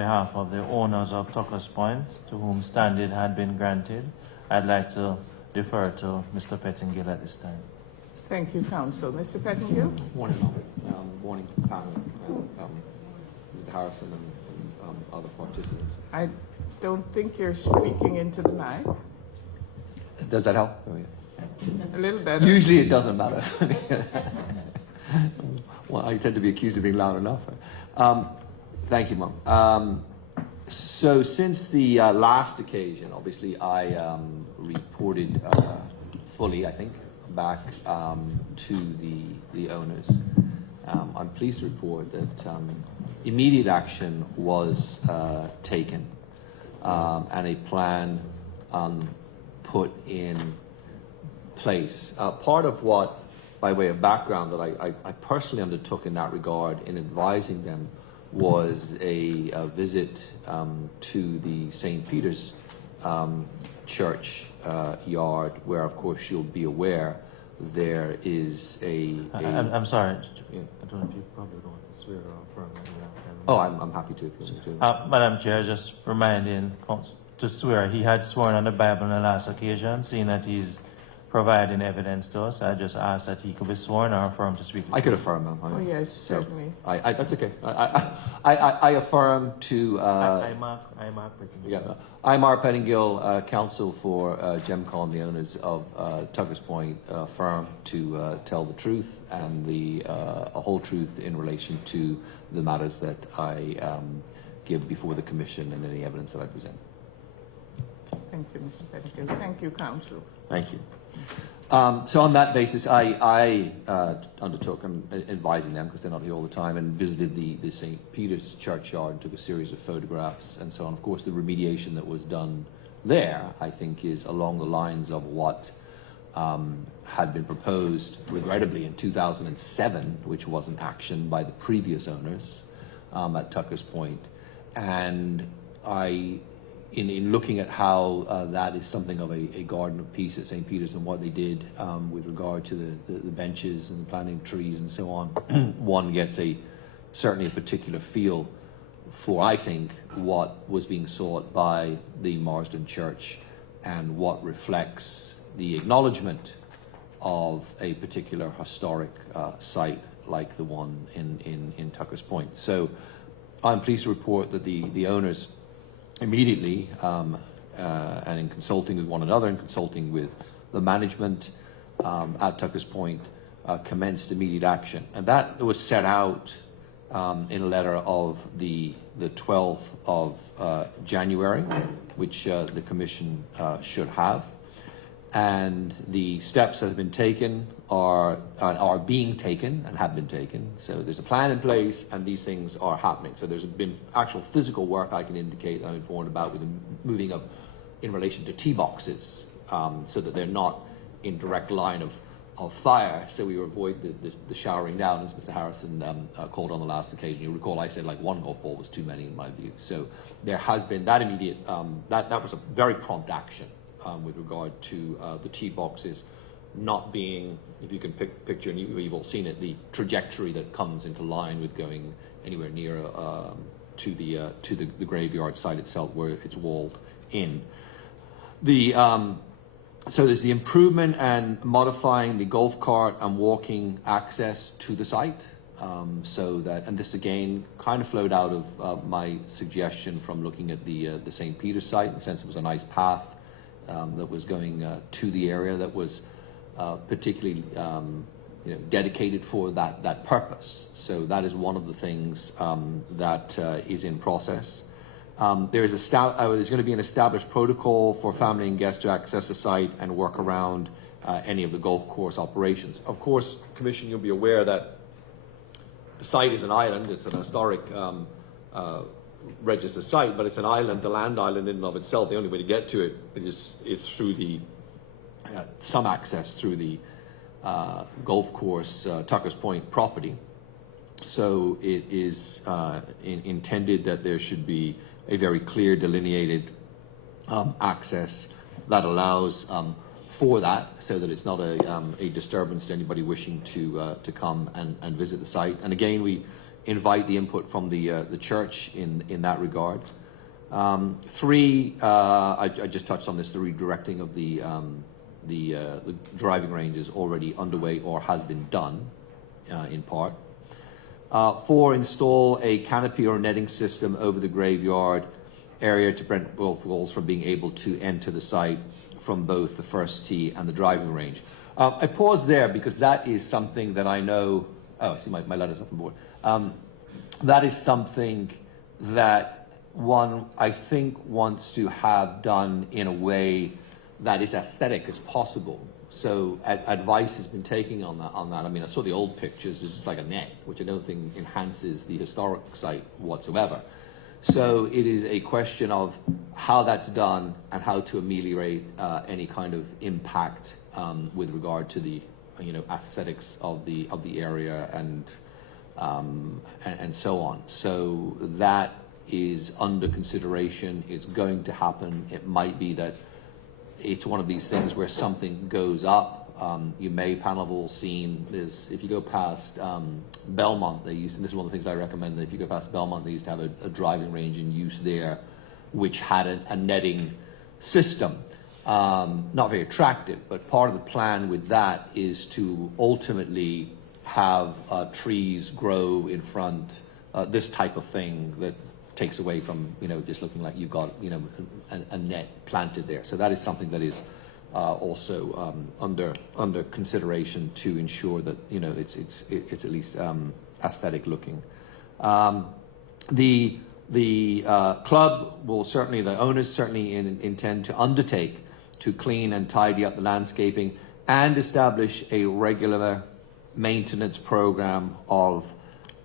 behalf of the owners of Tuckers Point, to whom standing had been granted, I'd like to defer to Mr. Pettingill at this time. Thank you, Counsel. Mr. Pettingill? Morning, morning, panel, Mr. Harrison and other participants. I don't think you're speaking into the mic. Does that help? Oh, yeah. A little better. Usually it doesn't matter. Well, I tend to be accused of being loud enough. Thank you, Mom. So since the last occasion, obviously I reported fully, I think, back to the owners. I'm pleased to report that immediate action was taken and a plan put in place. Part of what, by way of background, that I personally undertook in that regard in advising them was a visit to the St. Peter's church yard, where, of course, you'll be aware there is I'm sorry. Yeah. I don't know if you probably don't want to swear or affirm. Oh, I'm happy to. If you want to. Madam Chair, just reminding counsel to swear. He had sworn on the Bible on the last occasion, seeing that he's providing evidence to us. I just asked that he could be sworn or affirm to speak. I could affirm, ma'am. Oh, yes, certainly. That's okay. I affirm to. I mark Pettingill. Yeah, I'm R. Pettingill, counsel for GEMCON, the owners of Tuckers Point, firm to tell the truth and the whole truth in relation to the matters that I give before the Commission and any evidence that I present. Thank you, Mr. Pettingill. Thank you, Counsel. Thank you. So on that basis, I undertook, I'm advising them because they're not here all the time, and visited the St. Peter's churchyard and took a series of photographs and so on. Of course, the remediation that was done there, I think, is along the lines of what had been proposed, regrettably, in 2007, which was an action by the previous owners at Tuckers Point. And in looking at how that is something of a garden of peace at St. Peter's and what they did with regard to the benches and planting trees and so on, one gets certainly a particular feel for, I think, what was being sought by the Marsden Church and what reflects the acknowledgement of a particular historic site like the one in Tuckers Point. So I'm pleased to report that the owners immediately, and in consulting with one another and consulting with the management at Tuckers Point, commenced immediate action. And that was set out in a letter of the 12th of January, which the Commission should have. And the steps that have been taken are being taken and have been taken. So there's a plan in place and these things are happening. So there's been actual physical work I can indicate that I'm informed about with the moving of in relation to tee boxes, so that they're not in direct line of fire, so we avoid the showering down, as Mr. Harrison called on the last occasion. You'll recall I said like one golf ball was too many in my view. So there has been that immediate, that was a very prompt action with regard to the tee boxes not being, if you can picture, and you've all seen it, the trajectory that comes into line with going anywhere near to the graveyard site itself where it's walled in. So there's the improvement and modifying the golf cart and walking access to the site, so that, and this again kind of flowed out of my suggestion from looking at the St. Peter's site, in the sense it was a nice path that was going to the area that was particularly dedicated for that purpose. So that is one of the things that is in process. There's going to be an established protocol for family and guests to access the site and work around any of the golf course operations. Of course, Commission, you'll be aware that the site is an island. It's an historic registered site, but it's an island, a land island in and of itself. The only way to get to it is through some access through the golf course Tuckers Point property. So it is intended that there should be a very clear delineated access that allows for that, so that it's not a disturbance to anybody wishing to come and visit the site. And again, we invite the input from the church in that regard. Three, I just touched on this, the redirecting of the driving range is already underway or has been done in part. 4, install a canopy or netting system over the graveyard area to prevent wolves from being able to enter the site from both the first tee and the driving range. I pause there because that is something that I know. Oh, I see my letter's up on board. That is something that one, I think, wants to have done in a way that is aesthetic as possible. So advice has been taken on that. I mean, I saw the old pictures. It's just like a net, which I don't think enhances the historic site whatsoever. So it is a question of how that's done and how to ameliorate any kind of impact with regard to the aesthetics of the area and so on. So that is under consideration. It's going to happen. It might be that it's one of these things where something goes up. You may, panel have all seen this, if you go past Belmont, and this is one of the things I recommend, that if you go past Belmont, they used to have a driving range in use there, which had a netting system. Not very attractive, but part of the plan with that is to ultimately have trees grow in front, this type of thing that takes away from, just looking like you've got, a net planted there. So that is something that is also under consideration to ensure that, it's at least aesthetic looking. The club will certainly, the owners certainly intend to undertake to clean and tidy up the landscaping and establish a regular maintenance program of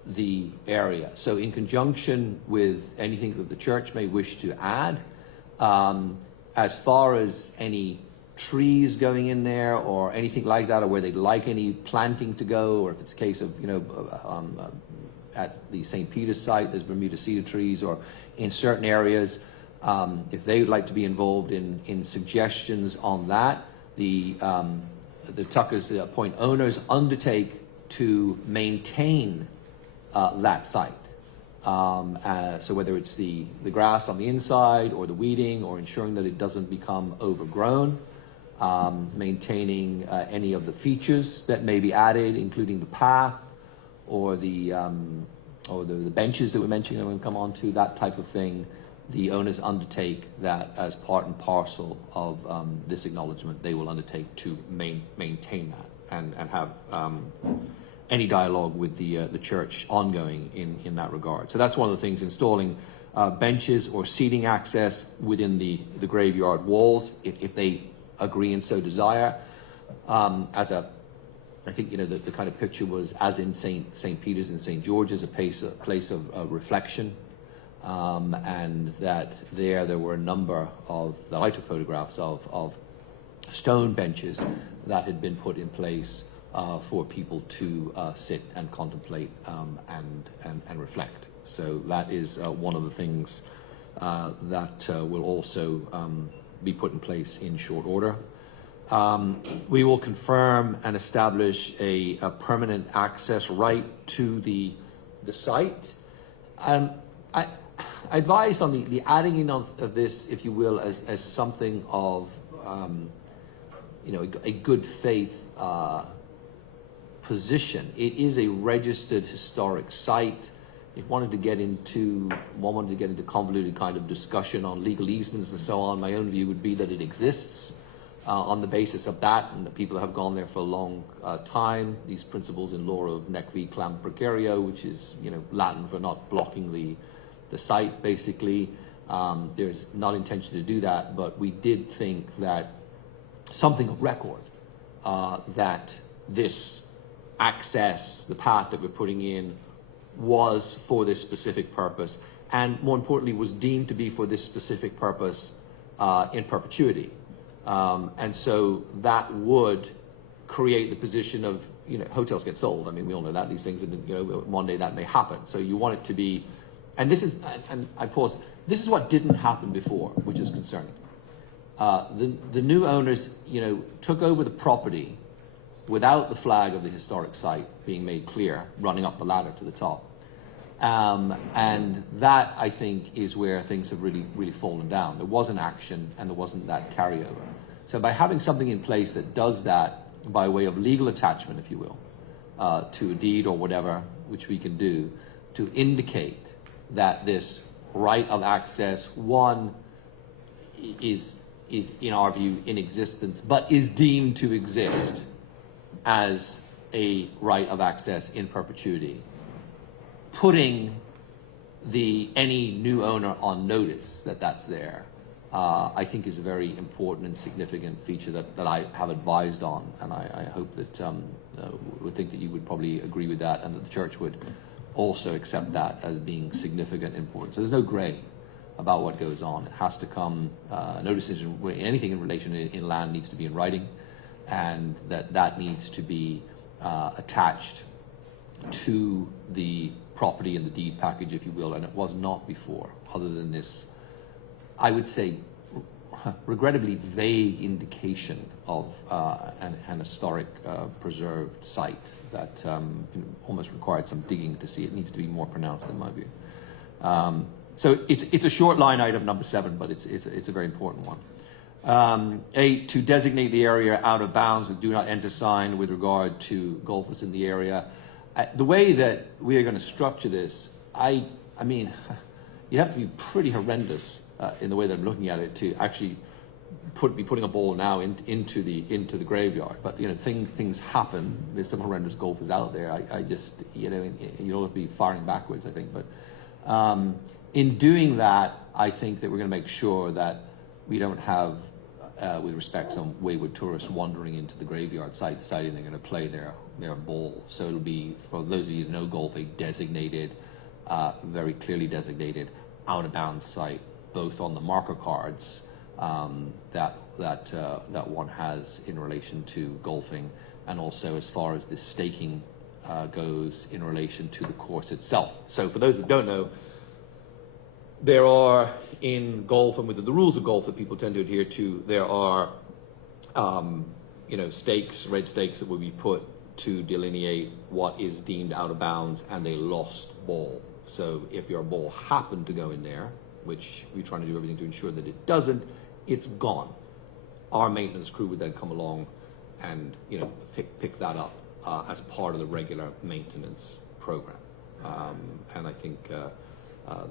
the area. So in conjunction with anything that the church may wish to add, as far as any trees going in there or anything like that, or where they'd like any planting to go, or if it's a case of, at the St. Peter's site, there's Bermuda cedar trees, or in certain areas, if they would like to be involved in suggestions on that, the Tuckers Point owners undertake to maintain that site. So whether it's the grass on the inside or the weeding or ensuring that it doesn't become overgrown, maintaining any of the features that may be added, including the path or the benches that we mentioned that we'll come on to, that type of thing. The owners undertake that as part and parcel of this acknowledgement. They will undertake to maintain that and have any dialogue with the church ongoing in that regard. So that's one of the things, installing benches or seating access within the graveyard walls, if they agree and so desire. I think, the kind of picture was as in St. Peter's and St. George's, a place of reflection. And that there were a number that I took photographs of stone benches that had been put in place for people to sit and contemplate and reflect. So that is one of the things that will also be put in place in short order. We will confirm and establish a permanent access right to the site. I advise on the adding in of this, if you will, as something of a good faith position. It is a registered historic site. If one wanted to get into convoluted kind of discussion on legal easements and so on, my own view would be that it exists on the basis of that, and that people have gone there for a long time. These principles in law of nec vi clam precario, which is Latin for not blocking the site, basically. There's not intention to do that, but we did think that something of record, that this access, the path that we're putting in, was for this specific purpose, and more importantly was deemed to be for this specific purpose in perpetuity. And so that would create the position of, hotels get sold. I mean, we all know that, these things, and one day that may happen. So you want it to be, and this is, and I pause, this is what didn't happen before, which is concerning. The new owners, took over the property without the flag of the historic site being made clear, running up the ladder to the top. And that, I think, is where things have really, really fallen down. There wasn't action and there wasn't that carryover. So by having something in place that does that by way of legal attachment, if you will, to a deed or whatever, which we can do, to indicate that this right of access, one, is in our view in existence, but is deemed to exist as a right of access in perpetuity, putting any new owner on notice that that's there, I think is a very important and significant feature that I have advised on, and I hope that would think that you would probably agree with that, and that the church would also accept that as being significant and important. So there's no gray about what goes on. It has to come, no decision, anything in relation in land needs to be in writing, and that needs to be attached to the property and the deed package, if you will, and it was not before, other than this, I would say, regrettably vague indication of an historic preserved site that almost required some digging to see. It needs to be more pronounced in my view. So it's a short line item, number 7, but it's a very important one. 8, to designate the area out of bounds with do not enter sign with regard to golfers in the area. The way that we are going to structure this, I mean, you have to be pretty horrendous in the way that I'm looking at it to actually be putting a ball now into the graveyard. But you know, things happen. There's some horrendous golfers out there. I just, you know, you don't have to be firing backwards, I think. But in doing that, I think that we're going to make sure that we don't have, with respect, some wayward tourists wandering into the graveyard site deciding they're going to play their ball. So it'll be, for those of you who know golf, a designated, very clearly designated out-of-bounds site, both on the marker cards that one has in relation to golfing, and also as far as the staking goes in relation to the course itself. So for those that don't know, there are in golf, and within the rules of golf that people tend to adhere to, there are stakes, red stakes that will be put to delineate what is deemed out of bounds and a lost ball. So if your ball happened to go in there, which we're trying to do everything to ensure that it doesn't, it's gone. Our maintenance crew would then come along and pick that up as part of the regular maintenance program. And I think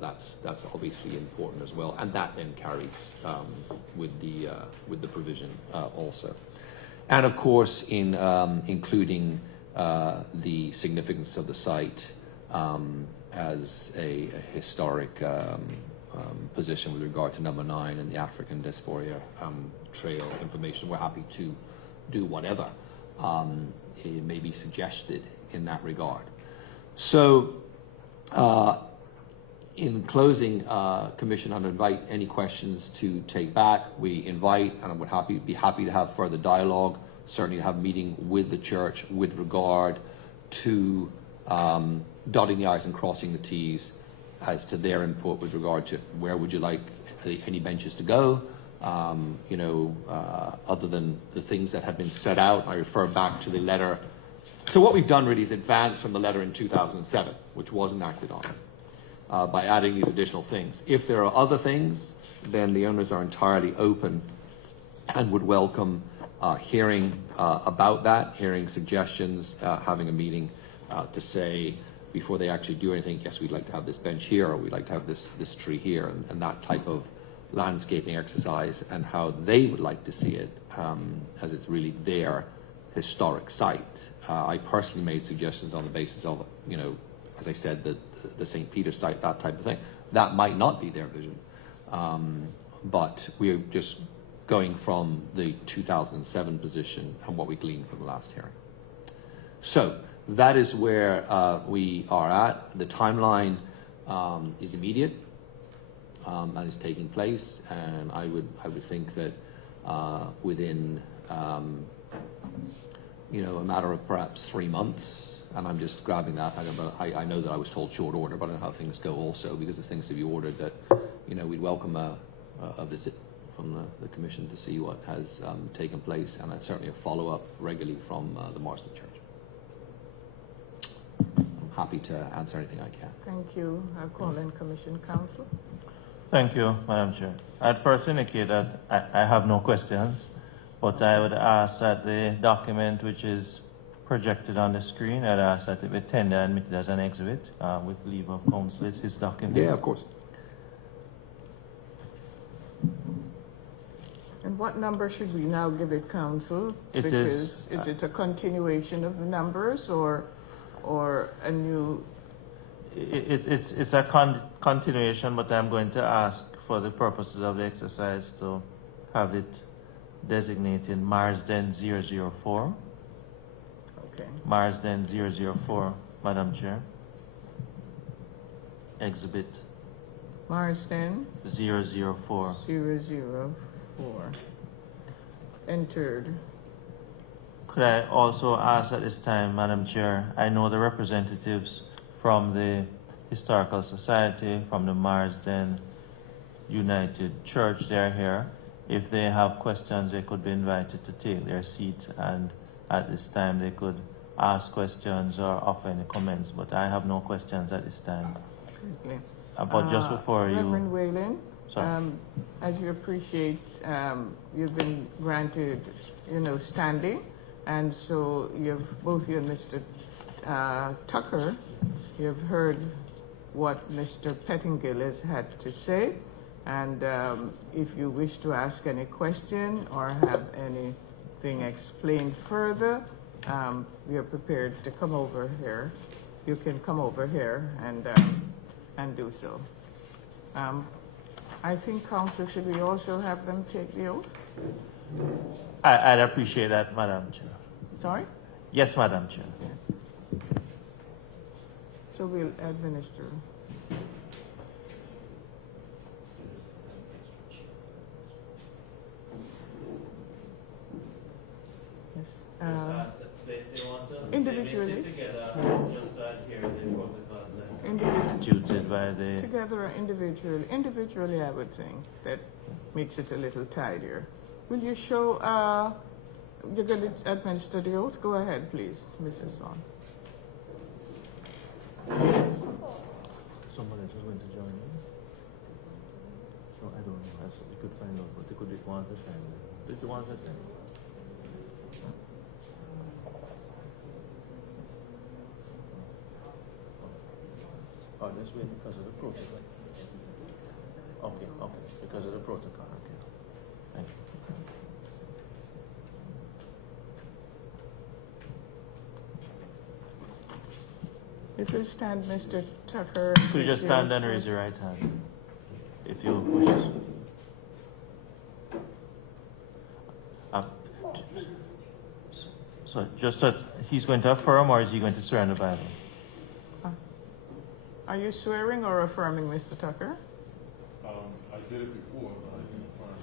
that's obviously important as well, and that then carries with the provision also. And of course, in including the significance of the site as a historic position with regard to number 9 and the African Diaspora Trail information. We're happy to do whatever it may be suggested in that regard. So in closing, Commission, I'd invite any questions to take back. We invite, and I would be happy to have further dialogue, certainly to have a meeting with the church with regard to dotting the I's and crossing the T's as to their input with regard to where would you like any benches to go, other than the things that have been set out. I refer back to the letter. So what we've done really is advance from the letter in 2007, which wasn't acted on, by adding these additional things. If there are other things, then the owners are entirely open and would welcome hearing about that, hearing suggestions, having a meeting to say, before they actually do anything, yes, we'd like to have this bench here, or we'd like to have this tree here, and that type of landscaping exercise, and how they would like to see it, as it's really their historic site. I personally made suggestions on the basis of, as I said, the St. Peter's site, that type of thing. That might not be their vision, but we're just going from the 2007 position and what we gleaned from the last hearing. So that is where we are at. The timeline is immediate and is taking place, and I would think that within a matter of perhaps 3 months, and I'm just grabbing that. I know that I was told short order, but I don't know how things go also, because there's things to be ordered that we'd welcome a visit from the Commission to see what has taken place, and certainly a follow-up regularly from the Marsden Church. happy to answer anything I can. Thank you. I'll call in Commission Counsel. Thank you, Madam Chair. I'd first indicate that I have no questions, but I would ask that the document which is projected on the screen, I'd ask that it be tendered and admitted as an exhibit with leave of counsel. It's his document. Yeah, of course. And what number should we now give it, Counsel? It is- Is it a continuation of the numbers or a new? It's a continuation, but I'm going to ask for the purposes of the exercise to have it designated Marsden 004. Okay. Marsden 004, Madam Chair. Exhibit Marsden 004. 004. Entered. Could I also ask at this time, Madam Chair, I know the representatives from the Historical Society, from the Marsden United Church, they're here. If they have questions, they could be invited to take their seat, and at this time they could ask questions or offer any comments, but I have no questions at this time. Certainly. But just before Reverend you... Whalen, Sorry. as you appreciate, you've been granted, standing, and so both you and Mr. Tucker, you've heard what Mr. Pettingill has had to say, and if you wish to ask any question or have anything explained further, we are prepared to come over here. You can come over here and do so. I think, Council, should we also have them take the oath? I'd appreciate that, Madam Chair. Sorry? Yes, Madam Chair. So we'll administer. Yes. Individually. Instituted by the... Together or individually? Individually, I would think. That makes it a little tidier. Will you show, you're going to administer the oath? Go ahead, please, Mrs. Swan. Someone else was going to join in. So I don't know. You could find out, but they could want to find it. Did you want it then? Oh, this way because of the protocol. Okay, because of the protocol. Okay. Thank you. If you stand, Mr. Tucker. Could you just stand and raise your right hand, if you wish? So just that he's going to affirm, or is he going to swear in the Bible? Are you swearing or affirming, Mr. Tucker? I did it before, but I didn't affirm.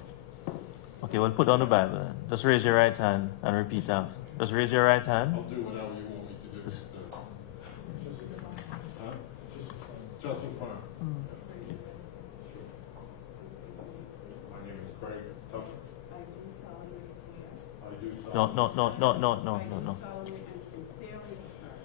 Okay, well, put on the Bible then. Just raise your right hand and repeat after. Just raise your right hand. I'll do whatever you want me to do. This- Huh? Just affirm. My name is Craig Tucker. I do solemnly swear. I do No. I do solemnly and sincerely affirm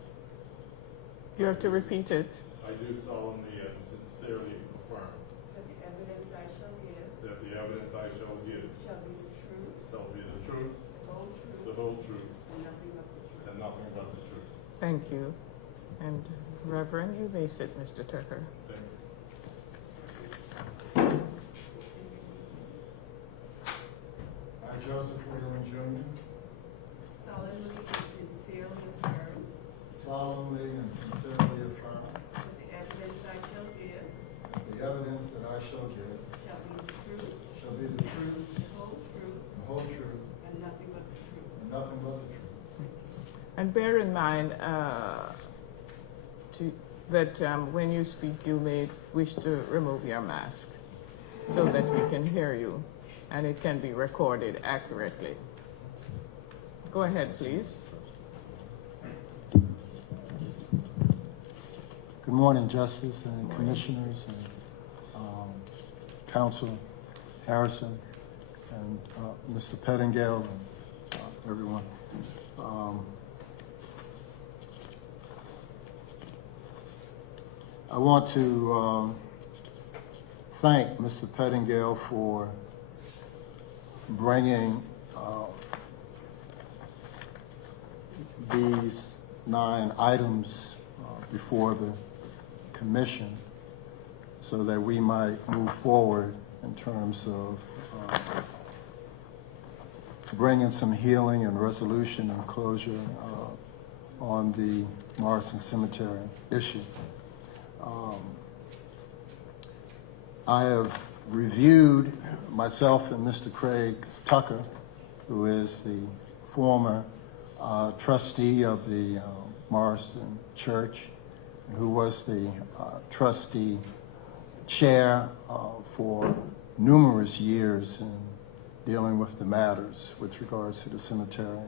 You have to repeat it. I do solemnly and sincerely affirm that the evidence I shall give that the evidence I shall give shall be the truth, shall be the truth, the whole truth, the whole truth, and nothing but the truth. and nothing but the truth. Thank you. And Reverend, you may sit, Mr. Tucker. Thank you. I, Joseph Whalen Jr., Solemnly and sincerely affirm solemnly and sincerely affirm that the evidence I shall give the evidence that I shall give shall be the truth, shall be the truth, the whole truth, the whole truth, and nothing but the truth. and nothing but the truth. And bear in mind that when you speak, you may wish to remove your mask so that we can hear you and it can be recorded accurately. Go ahead, please. Good morning, Justice and Commissioners and Council Harrison and Mr. Pettingill and everyone. I want to thank Mr. Pettingale for bringing these 9 items before the commission so that we might move forward in terms of bringing some healing and resolution and closure on the Morrison Cemetery issue. I have reviewed, myself and Mr. Craig Tucker, who is the former trustee of the Morrison Church, who was the trustee chair for numerous years in dealing with the matters with regards to the cemetery,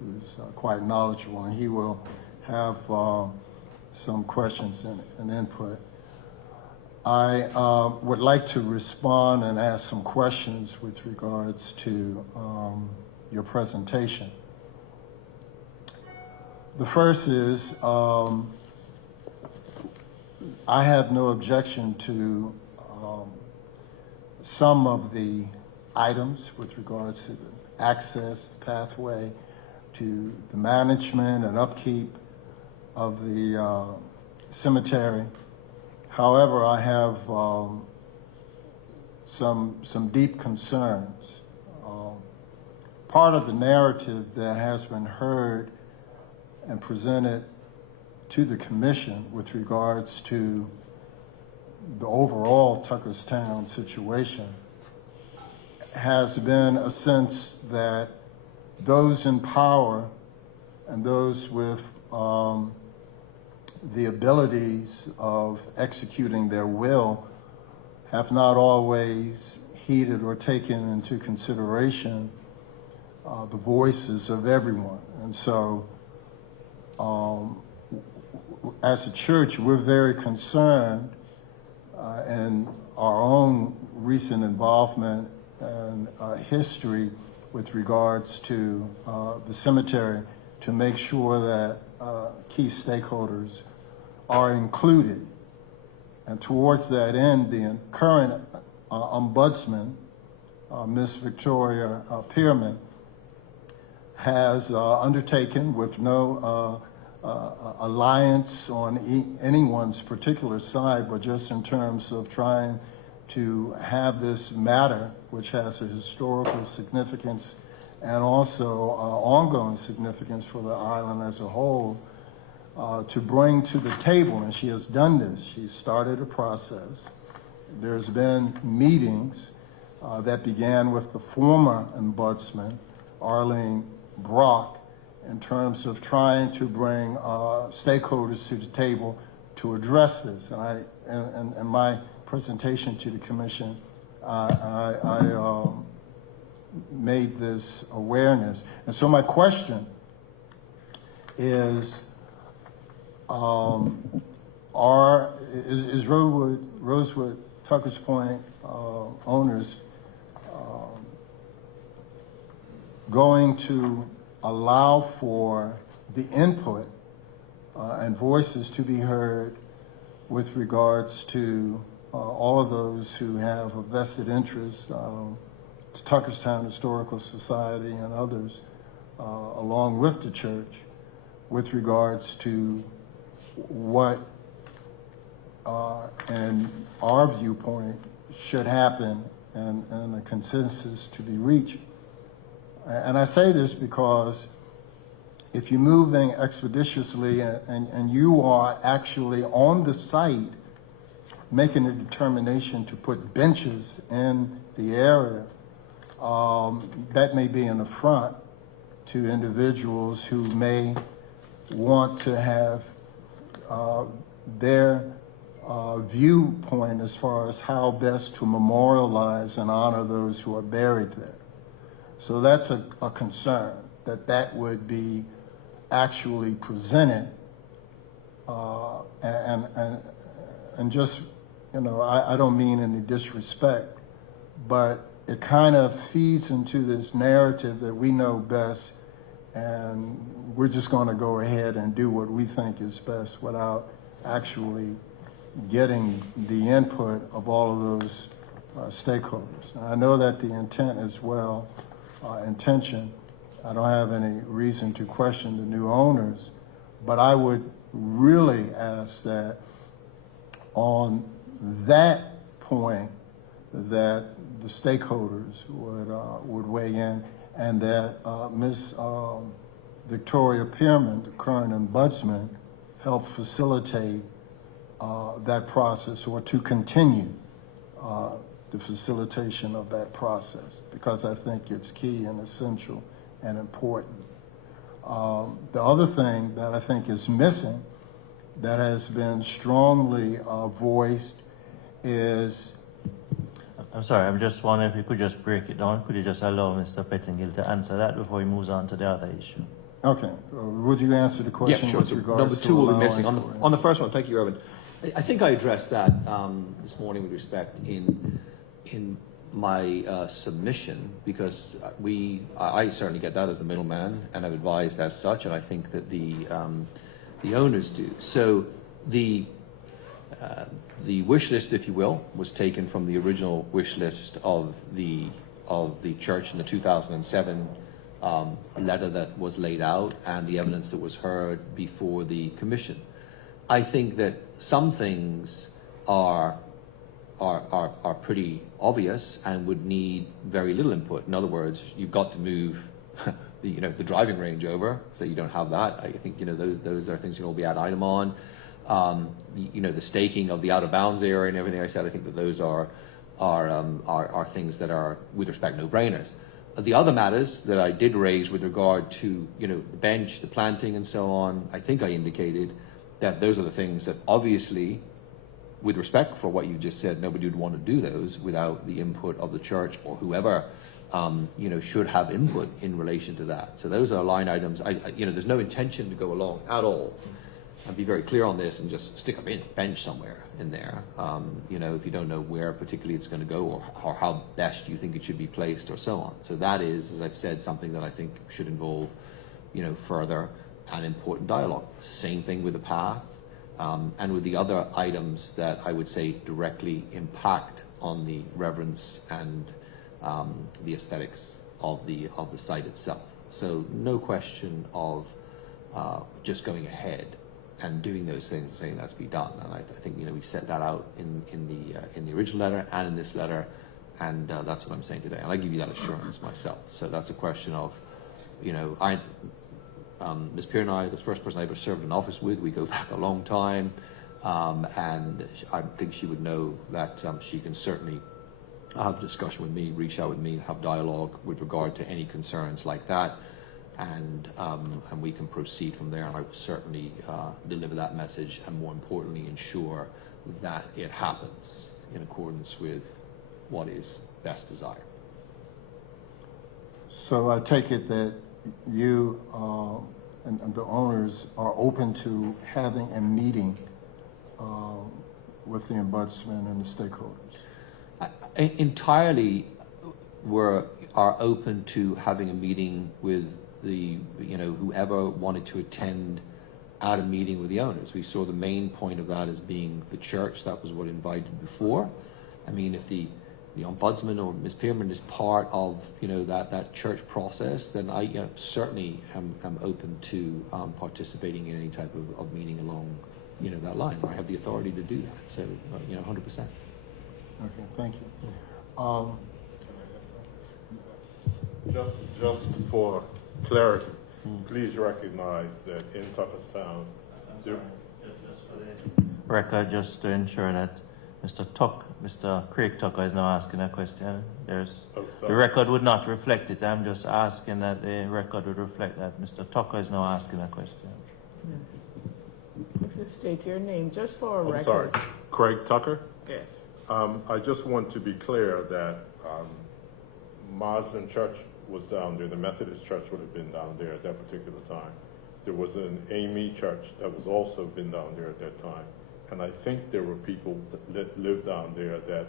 who's quite knowledgeable, and he will have some questions and input. I would like to respond and ask some questions with regards to your presentation. The first is, I have no objection to some of the items with regards to the access pathway, to the management and upkeep of the cemetery. However, I have some deep concerns. Part of the narrative that has been heard and presented to the commission with regards to the overall Tuckerstown situation has been a sense that those in power and those with the abilities of executing their will have not always heeded or taken into consideration the voices of everyone. And so as a church, we're very concerned in our own recent involvement and history with regards to the cemetery to make sure that key stakeholders are included. And towards that end, the current ombudsman, Ms. Victoria Pearman, has undertaken, with no alliance on anyone's particular side, but just in terms of trying to have this matter, which has a historical significance and also ongoing significance for the island as a whole, to bring to the table, and she has done this. She started a process. There's been meetings that began with the former ombudsman, Arlene Brock, in terms of trying to bring stakeholders to the table to address this. And in my presentation to the commission, I made this awareness. And so my question is, is Rosewood Tuckers Point owners going to allow for the input and voices to be heard with regards to all of those who have a vested interest, Tuckerstown Historical Society and others, along with the church, with regards to what, in our viewpoint, should happen and a consensus to be reached. And I say this because if you're moving expeditiously and you are actually on the site making a determination to put benches in the area, that may be an affront to individuals who may want to have their viewpoint as far as how best to memorialize and honor those who are buried there. So that's a concern, that would be actually presented, and just, you know, I don't mean any disrespect, but it kind of feeds into this narrative that we know best and we're just going to go ahead and do what we think is best without actually getting the input of all of those stakeholders. And I know that the intent is well intentioned. I don't have any reason to question the new owners, but I would really ask that on that point that the stakeholders would weigh in, and that Ms. Victoria Pearman, the current ombudsman, help facilitate that process, or to continue the facilitation of that process, because I think it's key and essential and important. The other thing that I think is missing, that has been strongly voiced, is... I'm sorry, I'm just wondering if you could just break it down. Could you just allow Mr. Pettingill to answer that before he moves on to the other issue? Okay. Would you answer the question Yeah, sure. with So regards number to two will be allowing missing. for On the first one, thank you, Erwin. I think I addressed that this morning with respect in my submission, because I certainly get that as the middleman, and I've advised as such, and I think that the owners do. So the wish list, if you will, was taken from the original wish list of the church in the 2007 letter that was laid out, and the evidence that was heard before the commission. I think that some things are pretty obvious and would need very little input. In other words, you've got to move the driving range over, so you don't have that. I think those are things you'll be ad item on. The staking of the out of bounds area and everything I said, I think that those are things that are, with respect, no-brainers. The other matters that I did raise with regard to the bench, the planting, and so on, I think I indicated that those are the things that obviously, with respect for what you just said, nobody would want to do those without the input of the church or whoever should have input in relation to that. So those are line items. There's no intention to go along at all. I'd be very clear on this and just stick a bench somewhere in there. If you don't know where particularly it's going to go, or how best you think it should be placed, or so on. So that is, as I've said, something that I think should involve, further and important dialogue. Same thing with the path, and with the other items that I would say directly impact on the reverence and the aesthetics of the site itself. So no question of just going ahead and doing those things and saying that's be done. And I think we set that out in the original letter and in this letter, and that's what I'm saying today. And I give you that assurance myself. So that's a question of, Ms. Peer and I, the first person I ever served in office with, we go back a long time, and I think she would know that she can certainly have a discussion with me, reach out with me, have dialogue with regard to any concerns like that, and we can proceed from there. And I will certainly deliver that message, and more importantly, ensure that it happens in accordance with what is best desire. So I take it that you and the owners are open to having a meeting with the ombudsman and the stakeholders? Entirely, are open to having a meeting with the whoever wanted to attend at a meeting with the owners. We saw the main point of that as being the church. That was what invited before. I mean, if the ombudsman or Ms. Pearman is part of that church process, then I certainly am open to participating in any type of meeting along that line. I have the authority to do that. So 100%. Okay, thank you. Just for clarity, please recognize that in Tuckerstown, Just for the record, just to ensure that Mr. Craig Tucker is now asking a question. The record would not reflect it. I'm just asking that the record would reflect that Mr. Tucker is now asking a question. If you state your name, just for a I'm record. sorry, Craig Tucker. Yes. I just want to be clear that Marsden Church was down there. The Methodist Church would have been down there at that particular time. There was an AME church that was also been down there at that time. And I think there were people that lived down there that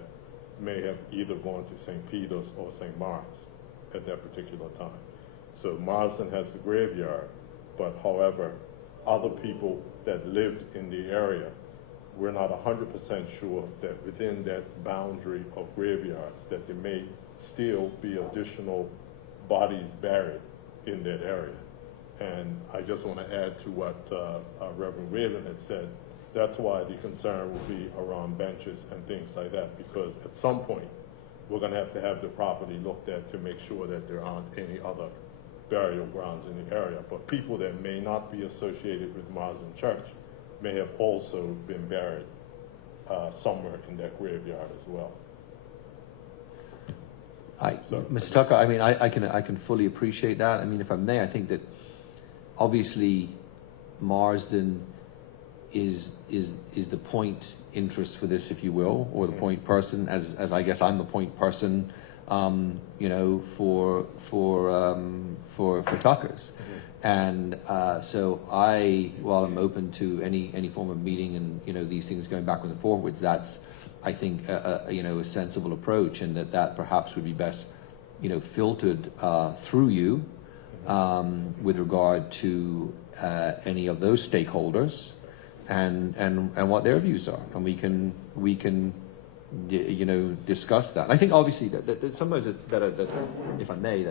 may have either gone to St. Peter's or St. Mark's at that particular time. So Marsden has the graveyard, but however, other people that lived in the area we're not 100% sure that within that boundary of graveyards that there may still be additional bodies buried in that area. And I just want to add to what Reverend Whalen had said. That's why the concern will be around benches and things like that, because at some point, we're going to have the property looked at to make sure that there aren't any other burial grounds in the area. But people that may not be associated with Marsden Church may have also been buried somewhere in that graveyard as well. Mr. Tucker, I mean, I can fully appreciate that. I mean, if I may, I think that obviously Marsden is the point interest for this, if you will, or the point person, as I guess I'm the point person, you know, for Tuckers. And so while I'm open to any form of meeting and, you know, these things going backwards and forwards, that's, I think, you know, a sensible approach, and that perhaps would be best, you know, filtered through you with regard to any of those stakeholders and what their views are, and we can you know, discuss that. I think obviously that sometimes it's better that, if I may,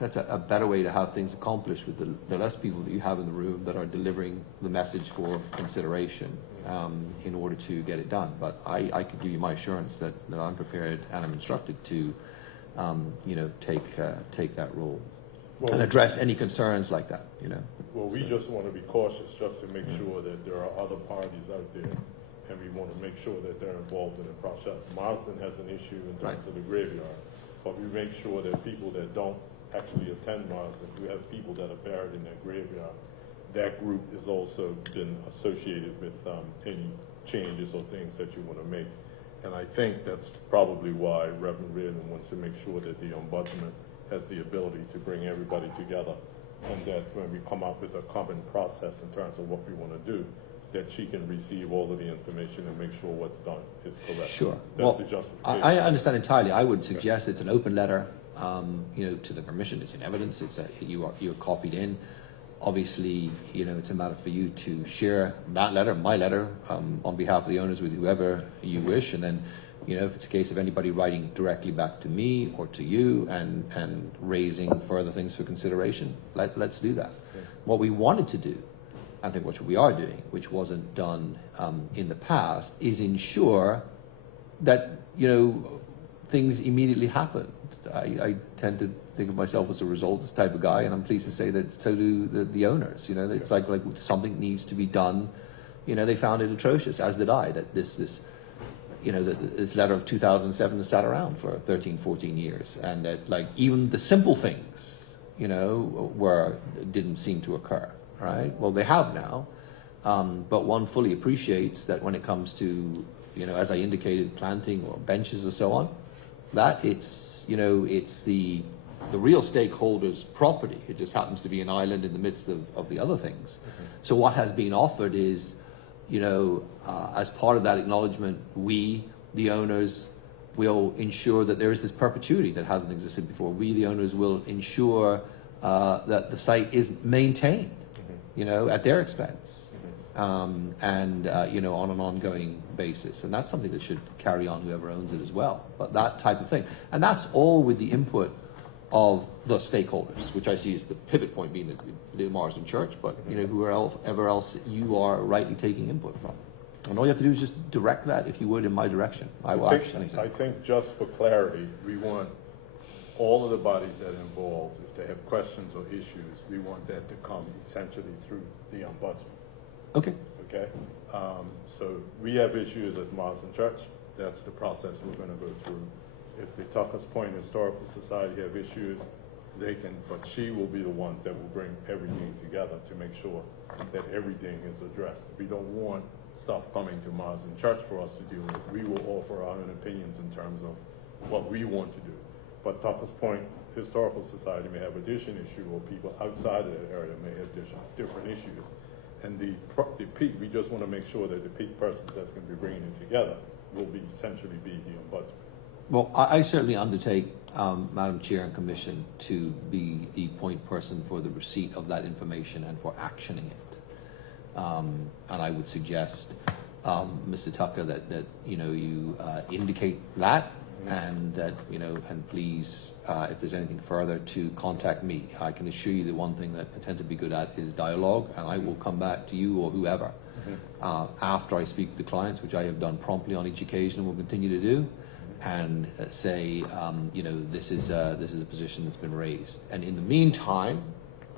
that's a better way to have things accomplished with the less people that you have in the room that are delivering the message for consideration in order to get it done. But I can give you my assurance that I'm prepared and I'm instructed to you know, take that role and address any concerns like that, you know. Well, we just want to be cautious just to make sure that there are other parties out there, and we want to make sure that they're involved in the process. Marsden has an issue in terms of the graveyard, but we make sure that people that don't actually attend Marsden, we have people that are buried in that graveyard. That group has also been associated with any changes or things that you want to make. And I think that's probably why Reverend Reardon wants to make sure that the Ombudsman has the ability to bring everybody together, and that when we come up with a common process in terms of what we want to do, that she can receive all of the information and make sure what's done is correct. Sure. That's the justification. I understand entirely. I would suggest it's an open letter, you know, to the commission. It's in evidence. You're copied in. Obviously, you know, it's a matter for you to share that letter, my letter, on behalf of the owners with whoever you wish, and then, you know, if it's a case of anybody writing directly back to me or to you and raising further things for consideration, let's do that. Okay. What we wanted to do, I think what we are doing, which wasn't done in the past, is ensure that, you know, things immediately happen. I tend to think of myself as a results type of guy, and I'm pleased to say that so do the owners. You know, it's like something needs to be done. You know, they found it atrocious, as did I, that this you know, this letter of 2007 has sat around for 13, 14 years, and that, like, even the simple things, you know, didn't seem to occur. Right? Well, they have now, but one fully appreciates that when it comes to, you know, as I indicated, planting or benches or so on, that it's, you know, it's the real stakeholders' property. It just happens to be an island in the midst of the other things. Mm-hmm. So what has been offered is, you know, as part of that acknowledgement, we, the owners, will ensure that there is this perpetuity that hasn't existed before. We, the owners, will ensure that the site is maintained, you know, at their expense, and you know, on an ongoing basis. And that's something that should carry on whoever owns it as well. But that type of thing, and that's all with the input of the stakeholders, which I see as the pivot point being the Marsden Church, but, you know, whoever else you are rightly taking input from. And all you have to do is just direct that, if you would, in my direction. I will action anything. I think just for clarity, we want all of the bodies that are involved, if they have questions or issues, we want that to come essentially through the Ombudsman. Okay. Okay? So we have issues as Marsden Church. That's the process we're going to go through. If the Tuckers Point Historical Society have issues, they can, but she will be the one that will bring everything together to make sure that everything is addressed. We don't want stuff coming to Marsden Church for us to deal with. We will offer our own opinions in terms of what we want to do. But Tuckers Point Historical Society may have a addition issue, or people outside of that area may have different issues. And the peak, we just want to make sure that the peak persons that's going to be bringing it together will be essentially be the Ombudsman. Well, I certainly undertake, Madam Chair and Commission, to be the point person for the receipt of that information and for actioning it. And I would suggest, Mr. Tucker, that you indicate that, and that and please, if there's anything further, to contact me. I can assure you the one thing that I tend to be good at is dialogue, and I will come back to you or whoever after I speak to the clients, which I have done promptly on each occasion and will continue to do, and say, this is a position that's been raised. And in the meantime,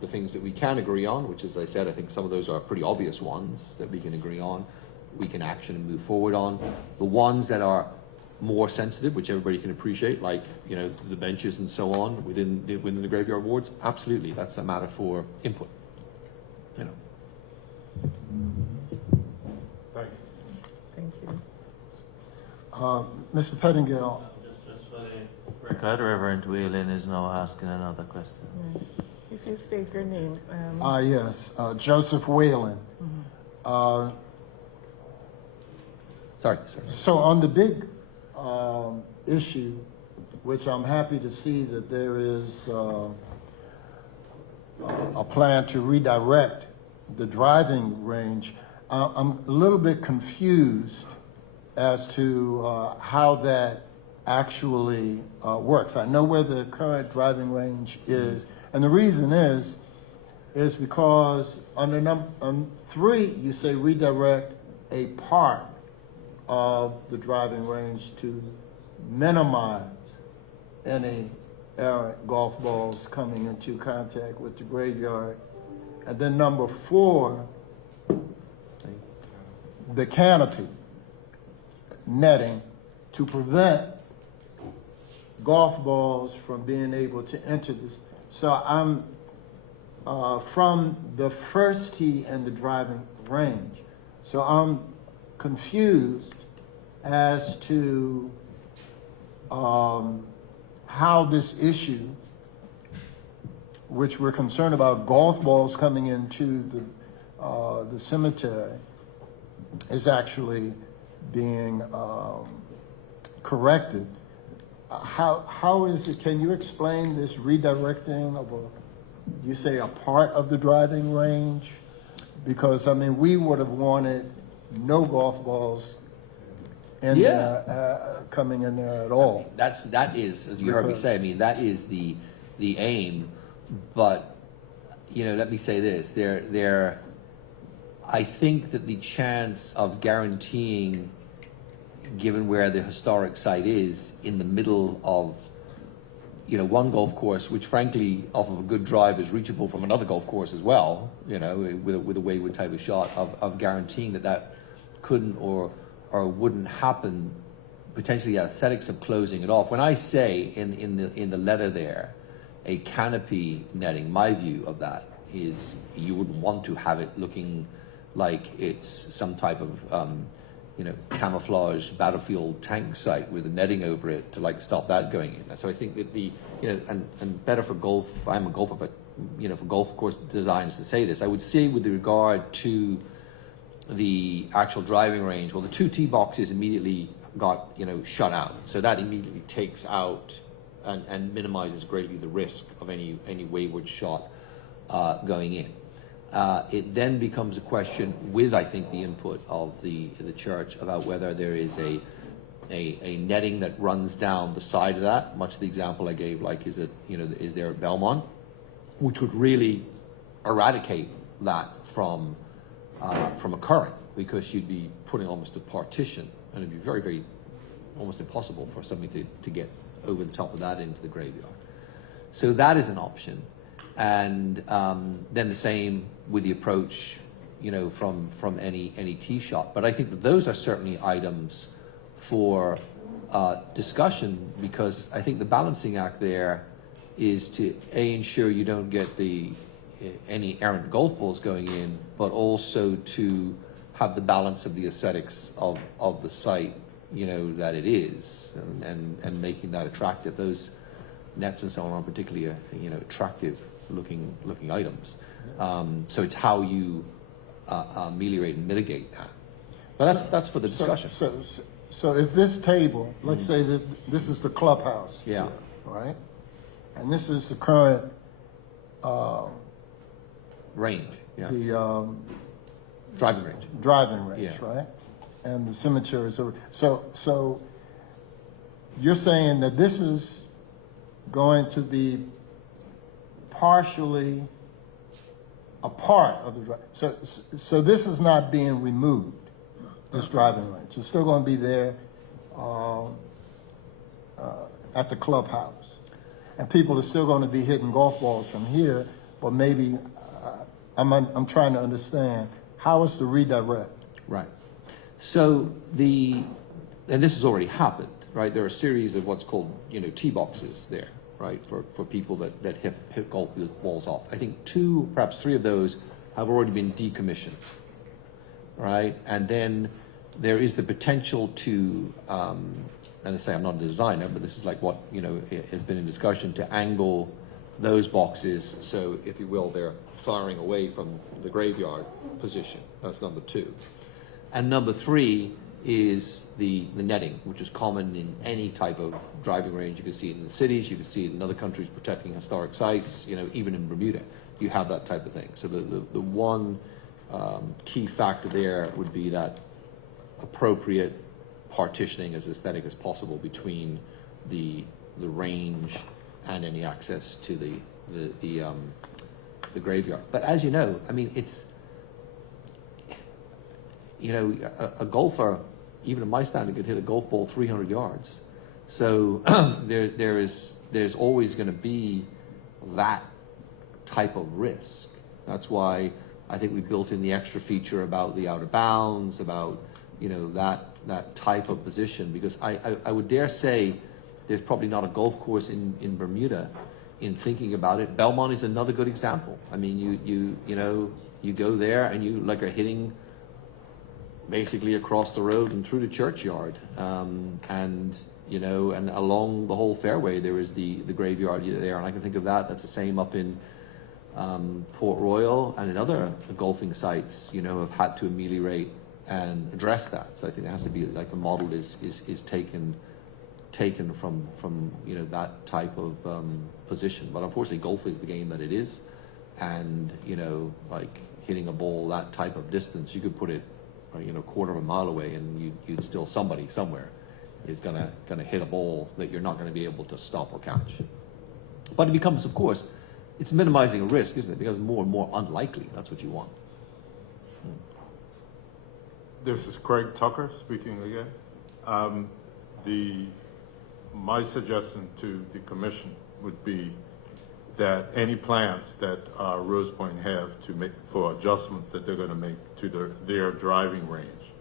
the things that we can agree on, which, as I said, I think some of those are pretty obvious ones that we can agree on, we can action and move forward on. The ones that are more sensitive, which everybody can appreciate, like the benches and so on within the graveyard wards, absolutely, that's a matter for input. Thank you. Thank you. Mr. Pettingill, Just for the record, Reverend Whalen is now asking another question. If you state your name. yes, Joseph Whalen. Sorry. So on the big issue, which I'm happy to see that there is a plan to redirect the driving range, I'm a little bit confused as to how that actually works. I know where the current driving range is, and the reason is because on 3, you say redirect a part of the driving range to minimize any errant golf balls coming into contact with the graveyard. And then number 4, the canopy netting to prevent golf balls from being able to enter this. So I'm from the first tee and the driving range. So I'm confused as to how this issue, which we're concerned about golf balls coming into the cemetery, is actually being corrected. How is it? Can you explain this redirecting of you say a part of the driving range? Because we would have wanted no golf balls in there, coming in there at all. That is, as you heard me say, that is the aim. But let me say this: I think that the chance of guaranteeing, given where the historic site is, in the middle of one golf course, which frankly, off of a good drive, is reachable from another golf course as well, with a wayward type of shot, of guaranteeing that couldn't or wouldn't happen, potentially the aesthetics of closing it off. When I say in the letter there, a canopy netting, my view of that is you wouldn't want to have it looking like it's some type of camouflage battlefield tank site with a netting over it to stop that going in. So I think that and better for golf, I'm a golfer, but for golf course designers to say this, I would say with regard to the actual driving range, well, the 2 tee boxes immediately got shut out, so that immediately takes out and minimizes greatly the risk of any wayward shot going in. It then becomes a question, with I think the input of the church, about whether there is a netting that runs down the side of that, much the example I gave, is there at Belmont, which would really eradicate that from occurring, because you'd be putting almost a partition, and it'd be very, very almost impossible for somebody to get over the top of that into the graveyard. So that is an option. And then the same with the approach, from any tee shot. But I think that those are certainly items for discussion, because I think the balancing act there is to ensure you don't get any errant golf balls going in, but also to have the balance of the aesthetics of the site, that it is, and making that attractive. Those nets and so on are particularly attractive looking items. So it's how you ameliorate and mitigate that. But that's for the discussion. So if this table, let's say that this is the clubhouse, Yeah. here, right? And this is the current Range. Yeah. driving range. driving range, Yeah. right? And the cemetery is over. So you're saying that this is going to be partially a part of the so this is not being removed, this driving range. It's still going to be there at the clubhouse, and people are still going to be hitting golf balls from here. But maybe I'm trying to understand how is the redirect. Right. So and this has already happened, right? There are a series of what's called, tee boxes there, right, for people that hit golf balls off. I think 2, perhaps 3 of those have already been decommissioned, right? And then there is the potential to, and I say I'm not a designer, but this is like what, has been in discussion, to angle those boxes so, if you will, they're firing away from the graveyard position. That's number 2. And number 3 is the netting, which is common in any type of driving range. You can see it in the cities, you can see it in other countries protecting historic sites, even in Bermuda, you have that type of thing. So the one key factor there would be that appropriate partitioning as aesthetic as possible between the range and any access to the graveyard. But as you know, I mean, it's, a golfer, even in my standard, could hit a golf ball 300 yards. So there's always going to be that type of risk. That's why I think we built in the extra feature about the out of bounds, about that type of position, because I would dare say there's probably not a golf course in Bermuda, in thinking about it. Belmont is another good example. I mean, you go there and you are hitting basically across the road and through the churchyard, and along the whole fairway there is the graveyard there, and I can think of that's the same up in Port Royal, and in other golfing sites have had to ameliorate and address that. So I think it has to be like the model is taken from that type of position. But unfortunately, golf is the game that it is, and like hitting a ball that type of distance, you could put it a quarter of a mile away, and you'd still, somebody somewhere is gonna hit a ball that you're not going to be able to stop or catch. But it becomes, of course, it's minimizing a risk, isn't it? It becomes more and more unlikely. That's what you want. This is Craig Tucker speaking again. My suggestion to the commission would be that any plans that Rose Point have to make for adjustments that they're going to make to their driving range,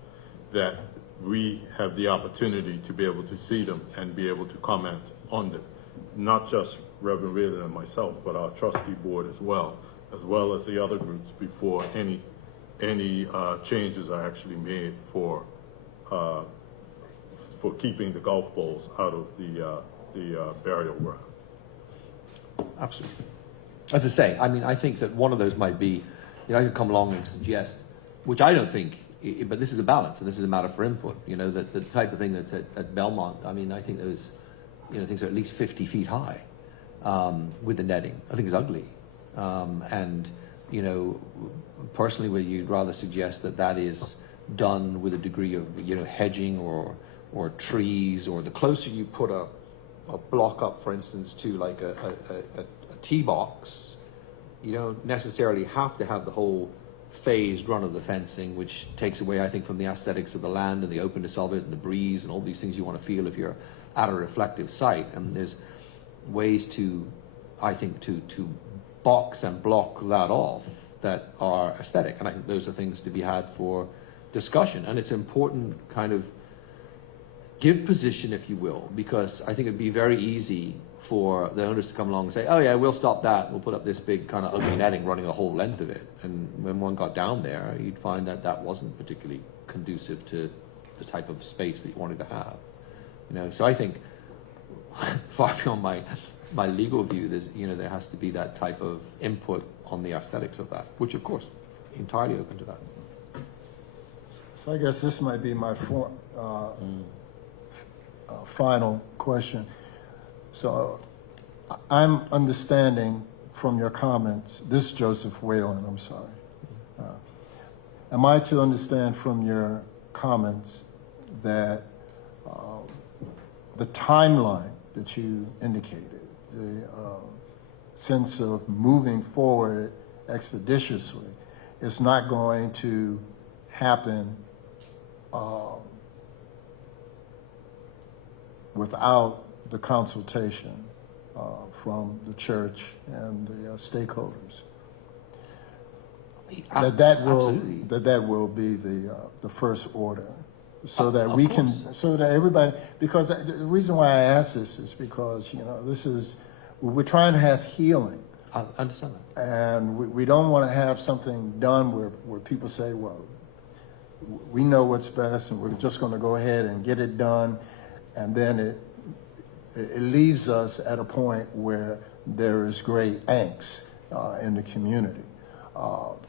that we have the opportunity to be able to see them and be able to comment on them. Not just Reverend Reardon and myself, but our trustee board as well as the other groups, before any changes are actually made for keeping the golf balls out of the burial ground. Absolutely. As I say, I mean, I think that one of those might be, I could come along and suggest, which I don't think, but this is a balance, and this is a matter for input, that the type of thing that's at Belmont, I mean, I think those, things are at least 50 feet high with the netting. I think it's ugly. And, personally, where you'd rather suggest that is done with a degree of, hedging or trees, or the closer you put a block up, for instance, to like a tee box, you don't necessarily have to have the whole phased run of the fencing, which takes away, I think, from the aesthetics of the land and the openness of it and the breeze and all these things you want to feel if you're at a reflective site. And there's ways to, I think, to box and block that off that are aesthetic. And I think those are things to be had for discussion. And it's important kind of give position, if you will, because I think it'd be very easy for the owners to come along and say, oh yeah, we'll stop that. We'll put up this big kind of ugly netting running the whole length of it. And when one got down there, you'd find that wasn't particularly conducive to the type of space that you wanted to have. So I think far beyond my legal view, there has to be that type of input on the aesthetics of that, which of course, entirely open to that. So I guess this might be my final question. So I'm understanding from your comments, this is Joseph Whalen, I'm sorry. am I to understand from your comments that the timeline that you indicated, the sense of moving forward expeditiously, is not going to happen without the consultation from the church and the stakeholders? That will be the first order, so that we can, so that everybody, because the reason why I ask this is because, you know, we're trying to have healing. I understand that. And we don't want to have something done where people say, well, we know what's best and we're just going to go ahead and get it done, and then it leaves us at a point where there is great angst in the community.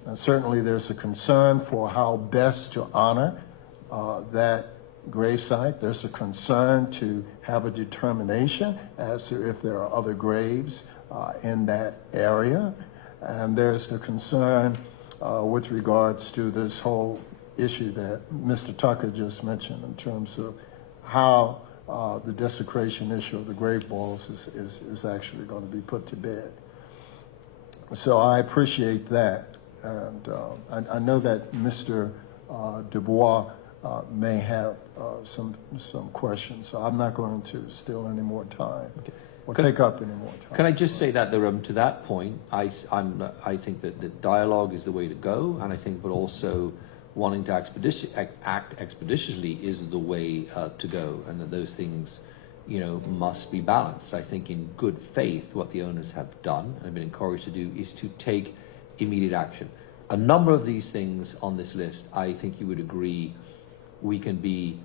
And certainly there's a concern for how best to honor that gravesite. There's a concern to have a determination as to if there are other graves in that area. And there's the concern with regards to this whole issue that Mr. Tucker just mentioned in terms of how the desecration issue of the grave balls is actually going to be put to bed. So I appreciate that. And I know that Mr. Dubois may have some questions, so I'm not going to steal any more time or take up any more time. Can I just say that to that point, I think that the dialogue is the way to go, and I think, but also wanting to act expeditiously is the way to go, and that those things, you know, must be balanced. I think in good faith, what the owners have done and have been encouraged to do is to take immediate action. A number of these things on this list, I think you would agree, we can be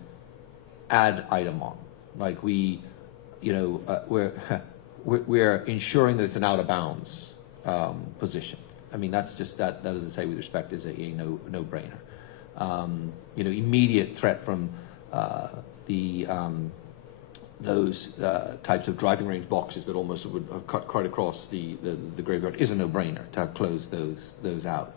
ad item on. Like we're ensuring that it's an out of bounds position. I mean, that's just that as I say with respect is a no-brainer. Immediate threat from those types of driving range boxes that almost would have cut quite across the graveyard is a no-brainer to have closed those out.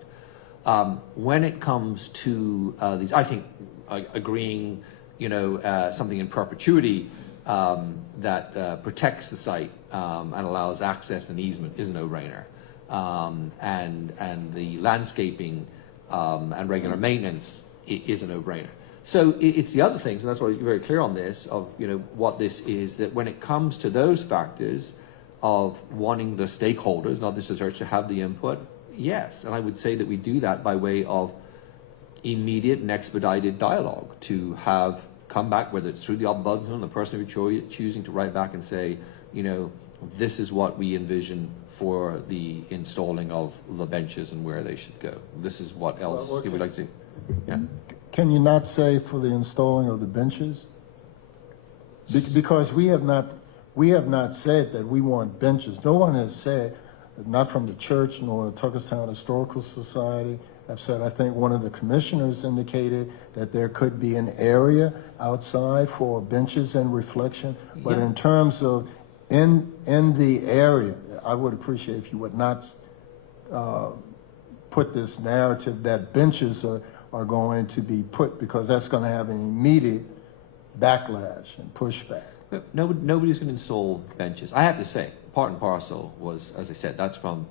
When it comes to these, I think agreeing, something in perpetuity that protects the site and allows access and easement is a no-brainer. And the landscaping and regular maintenance is a no-brainer. So it's the other things, and that's why you're very clear on this, of what this is, that when it comes to those factors of wanting the stakeholders, not just the church, to have the input, yes. And I would say that we do that by way of immediate and expedited dialogue, to have come back, whether it's through the ombudsman, the person who's choosing to write back and say, this is what we envision for the installing of the benches and where they should go. This is what else you would like to see. Yeah. Can you not say for the installing of the benches? Because we have not said that we want benches. No one has said, not from the church nor the Tuckerstown Historical Society, have said. I think one of the commissioners indicated that there could be an area outside for benches and reflection. But in terms of in the area, I would appreciate if you would not put this narrative that benches are going to be put, because that's going to have an immediate backlash and pushback. Nobody's going to install benches. I have to say, part and parcel was, as I said, that's from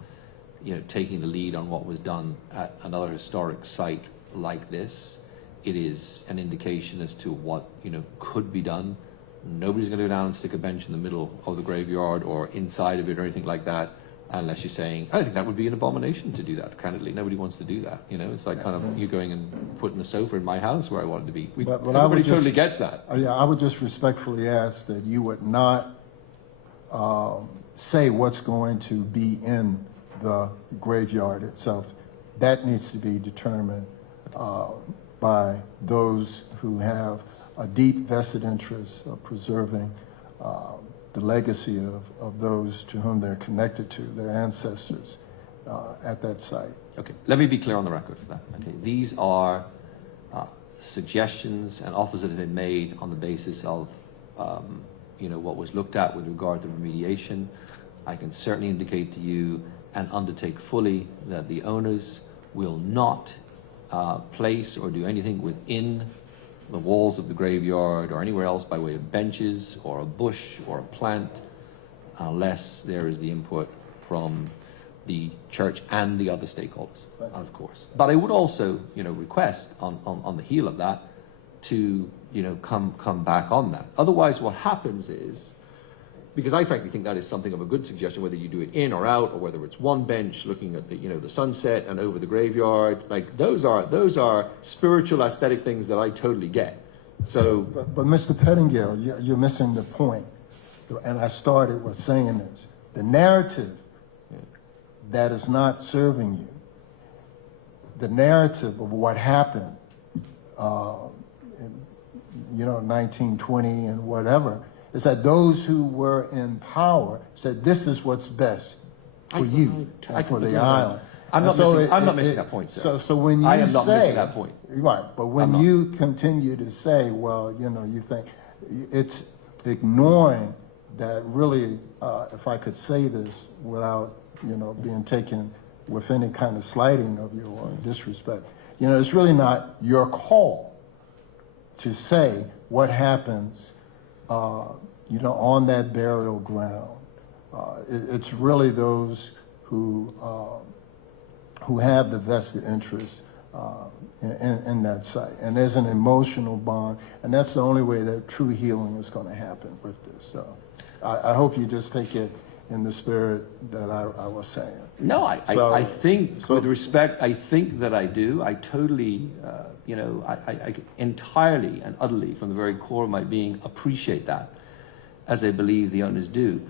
taking the lead on what was done at another historic site like this. It is an indication as to what could be done. Nobody's going to go down and stick a bench in the middle of the graveyard or inside of it or anything like that, unless you're saying, I think that would be an abomination to do that. Candidly, nobody wants to do that. It's like kind of you going and putting a sofa in my house where I want it to be. Everybody totally gets that. Yeah, I would just respectfully ask that you would not say what's going to be in the graveyard itself. That needs to be determined by those who have a deep vested interest of preserving the legacy of those to whom they're connected to, their ancestors at that site. Okay, let me be clear on the record for that. Okay, these are suggestions and offers that have been made on the basis of what was looked at with regard to remediation. I can certainly indicate to you and undertake fully that the owners will not place or do anything within the walls of the graveyard or anywhere else by way of benches or a bush or a plant, unless there is the input from the church and the other stakeholders, of course. But I would also, request on the heel of that to, come back on that. Otherwise, what happens is, because I frankly think that is something of a good suggestion, whether you do it in or out, or whether it's one bench looking at the sunset and over the graveyard, like those are spiritual, aesthetic things that I totally get. So, but Mr. Pettingill, you're missing the point. And I started with saying this: the narrative that is not serving you, the narrative of what happened, in 1920 and whatever, is that those who were in power said this is what's best for you and for the island. I'm not missing that point, sir. So when you I am not missing that point. Right, but when you continue to say, well, you think it's ignoring that really, if I could say this without, being taken with any kind of slighting of you or disrespect, it's really not your call to say what happens on that burial ground. It's really those who have the vested interest in that site. And there's an emotional bond, and that's the only way that true healing is going to happen with this. So I hope you just take it in the spirit that I was saying. No, I think, with respect, I think that I do. I totally, I entirely and utterly, from the very core of my being, appreciate that, as I believe the owners do.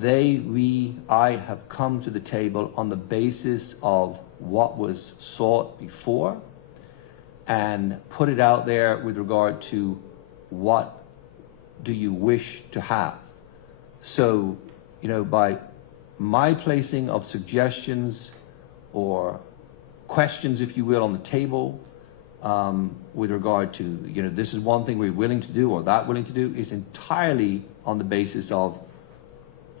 I have come to the table on the basis of what was sought before and put it out there with regard to what do you wish to have. So, by my placing of suggestions or questions, if you will, on the table, with regard to, this is one thing we're willing to do or that willing to do, is entirely on the basis of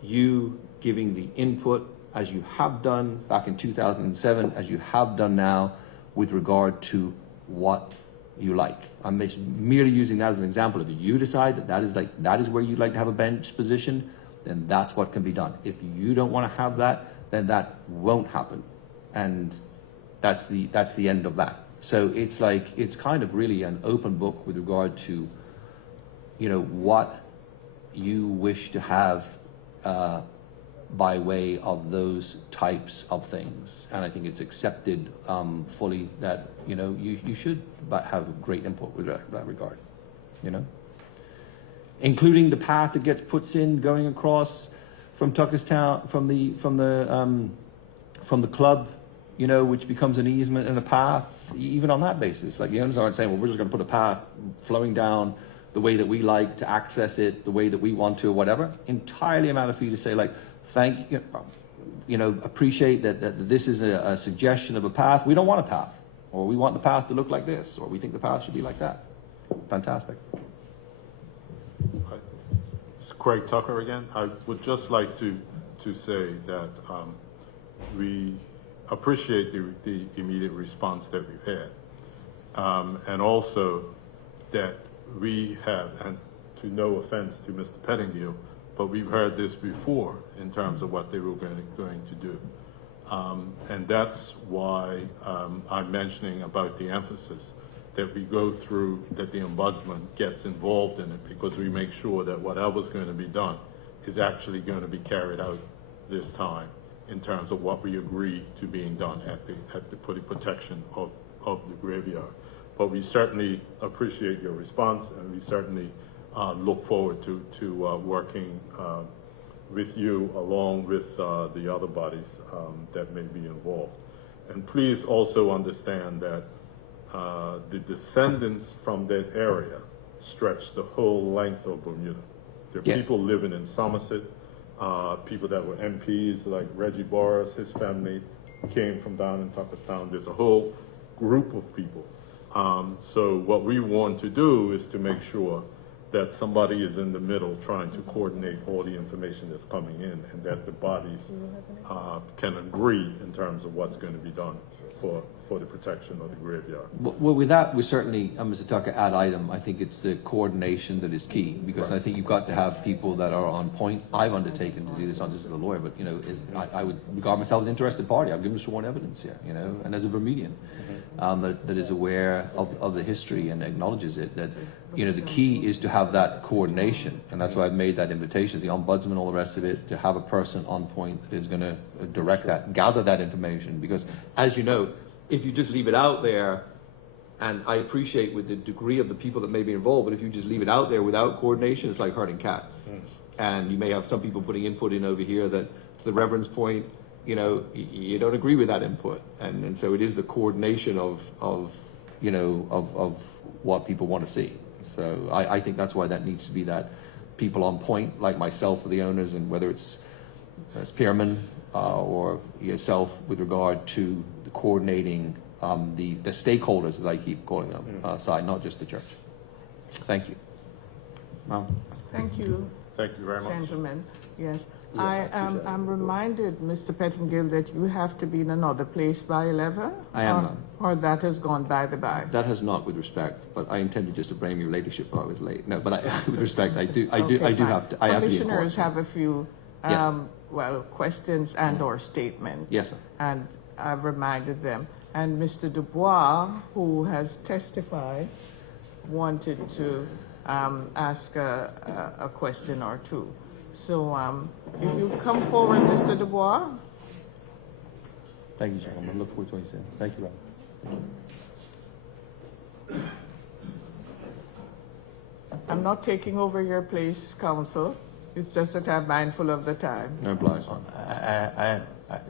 you giving the input, as you have done back in 2007, as you have done now, with regard to what you like. I'm merely using that as an example. If you decide that is where you'd like to have a bench position, then that's what can be done. If you don't want to have that, then that won't happen, and that's the end of that. So it's kind of really an open book with regard to, what you wish to have by way of those types of things. And I think it's accepted fully that, you should have great input with that regard, Including the path that gets put in going across from Tuckerstown, from the club, which becomes an easement and a path, even on that basis. Like, the owners aren't saying, well, we're just going to put a path flowing down the way that we like to access it, the way that we want to, or whatever. Entirely a matter for you to say, like, thank you, appreciate that this is a suggestion of a path. We don't want a path, or we want the path to look like this, or we think the path should be like that. Fantastic. It's Craig Tucker again. I would just like to say that we appreciate the immediate response that we've had, and also that we have, and to no offense to Mr. Pettingill, but we've heard this before in terms of what they were going to do. And that's why I'm mentioning about the emphasis that we go through, that the ombudsman gets involved in it, because we make sure that whatever's going to be done is actually going to be carried out this time in terms of what we agree to being done for the protection of the graveyard. But we certainly appreciate your response, and we certainly look forward to working with you along with the other bodies that may be involved. And please also understand that the descendants from that area stretch the whole length of Bermuda. There are people living in Somerset, people that were MPs like Reggie Boris, his family came from down in Tuckerstown. There's a whole group of people. So what we want to do is to make sure that somebody is in the middle trying to coordinate all the information that's coming in, and that the bodies can agree in terms of what's going to be done for for the protection of the graveyard. Well, with that, we certainly, Mr. Tucker, ad item, I think it's the coordination that is key, because I think you've got to have people that are on point. I've undertaken to do this, not just as a lawyer, but, you know, I would regard myself as an interested party. I've given sworn evidence here, you know, and as a Bermudian, that is aware of the history and acknowledges it, that, you know, the key is to have that coordination, and that's why I've made that invitation, the ombudsman, all the rest of it, to have a person on point that is going to direct that, gather that information, because, as you know, if you just leave it out there, and I appreciate with the degree of the people that may be involved, but if you just leave it out there without coordination, it's like herding cats. And you may have some people putting input in over here that, to the Reverend's point, you know, you don't agree with that input. And so it is the coordination of what people want to see. So I think that's why that needs to be that people on point, like myself, or the owners, and whether it's Spearman or yourself, with regard to the coordinating the stakeholders, as I keep calling them, side, not just the church. Thank you. Thank you. Thank you very much. Gentlemen, yes. Yeah, I'm reminded, Mr. Pettingill, that you have to be in another place by 11? I am. Or that has gone by the by? That has not, with respect, but I intended just to blame your ladyship while I was late. No, but with respect, I do Okay, fine. have to. I have to be in court. Commissioners have a few, Yes. questions and or statements. Yes, sir. And I've reminded them. And Mr. Dubois, who has testified, wanted to ask a question or two. So if you come forward, Mr. Dubois. Thank you, gentlemen. I look forward to what you said. Thank you, Rob. I'm not taking over your place, counsel. It's just that I'm mindful of the time. No obliged. I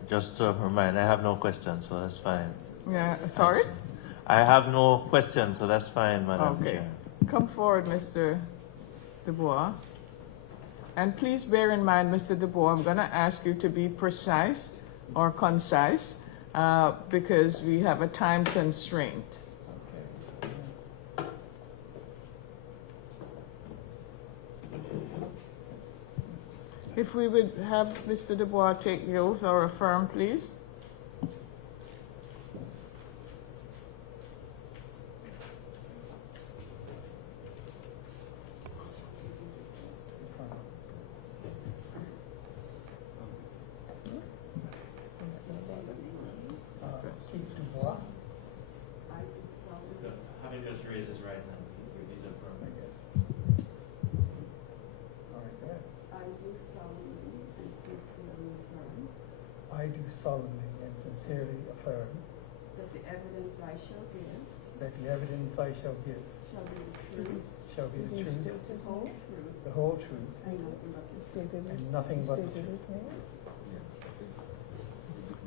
just to remind, I have no questions, so that's fine. Yeah, sorry? I have no questions, so that's fine, Madam Okay. Chair. Come forward, Mr. Dubois. And please bear in mind, Mr. Dubois, I'm going to ask you to be precise or concise because we have a time constraint. If we would have Mr. Dubois take the oath or affirm, please. Having just raised his right hand, please affirm. I do solemnly and sincerely affirm I do solemnly and sincerely affirm that the evidence I shall give that the evidence I shall give shall be the truth, shall be the truth, the whole truth, the whole truth, and nothing but the truth. and nothing but the truth.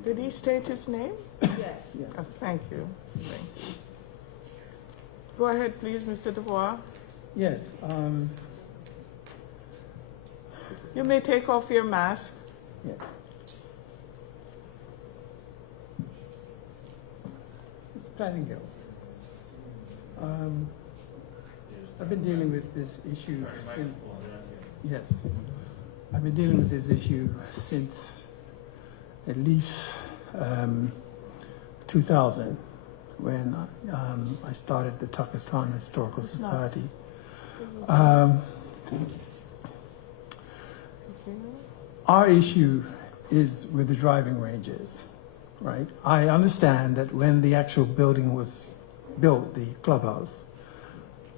Did he state his name? Yes. Thank you. Thank you. Go ahead, please, Mr. Dubois. Yes, You may take off your mask. yeah. Mr. Pettingill, I've been dealing with this issue since, yes, I've been dealing with this issue since at least 2000, when I started the Tuckerstown Historical Society. Our issue is with the driving ranges, right? I understand that when the actual building was built, the clubhouse,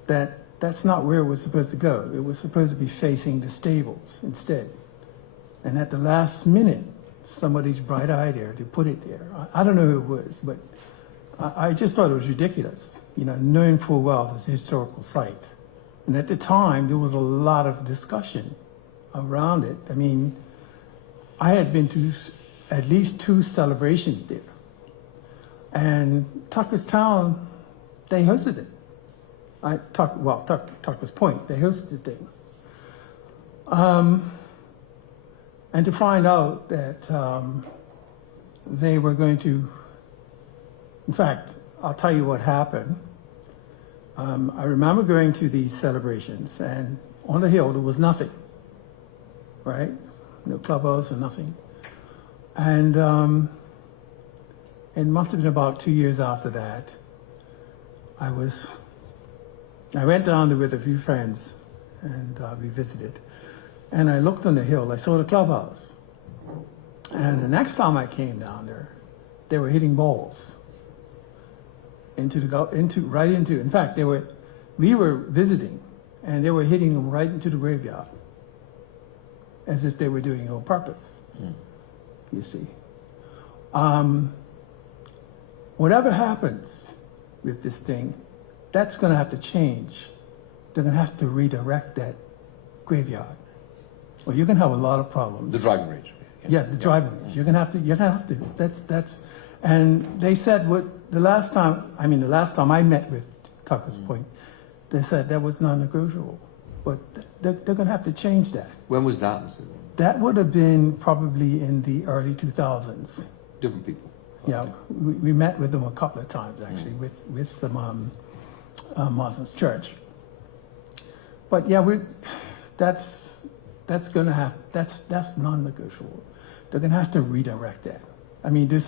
that's not where it was supposed to go. It was supposed to be facing the stables instead. And at the last minute, somebody's bright idea to put it there. I don't know who it was, but I just thought it was ridiculous, you know, knowing full well it's a historical site. And at the time, there was a lot of discussion around it. I mean, I had been to at least 2 celebrations there. And Tuckerstown, they hosted it. Tucker's Point, they hosted the thing. And to find out that they were going to, in fact, I'll tell you what happened. I remember going to these celebrations, and on the hill there was nothing, right? No clubhouse or nothing. And it must have been about 2 years after that, I went down there with a few friends and we visited. And I looked on the hill, I saw the clubhouse. And the next time I came down there, they were hitting balls in fact, we were visiting and they were hitting them right into the graveyard as if they were doing it on purpose, you see. Whatever happens with this thing, that's going to have to change. They're going to have to redirect that graveyard. Well, you're going to have a lot of problems. The driving range. Yeah, the driving range. You're gonna have to. That's. And they said the last time I met with Tucker's Point, they said that was non-negotiable. But they're gonna have to change that. When was that? That would have been probably in the early 2000s. Different people. Yeah, we met with them a couple of times actually with the Moslems Church. But yeah, that's non-negotiable. They're going to have to redirect that. I mean, they're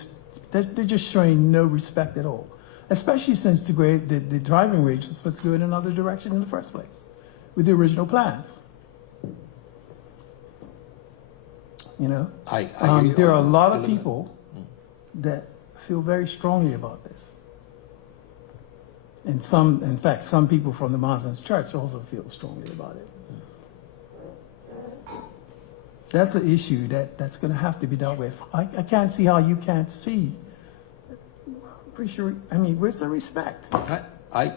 just showing no respect at all, especially since the driving range was supposed to go in another direction in the first place with the original plans. You know, I hear you. there are a lot of people that feel very strongly about this. And in fact, some people from the Muslims Church also feel strongly about it. That's an issue that's going to have to be dealt with. I can't see how you can't see. Pretty sure. I mean, where's the respect?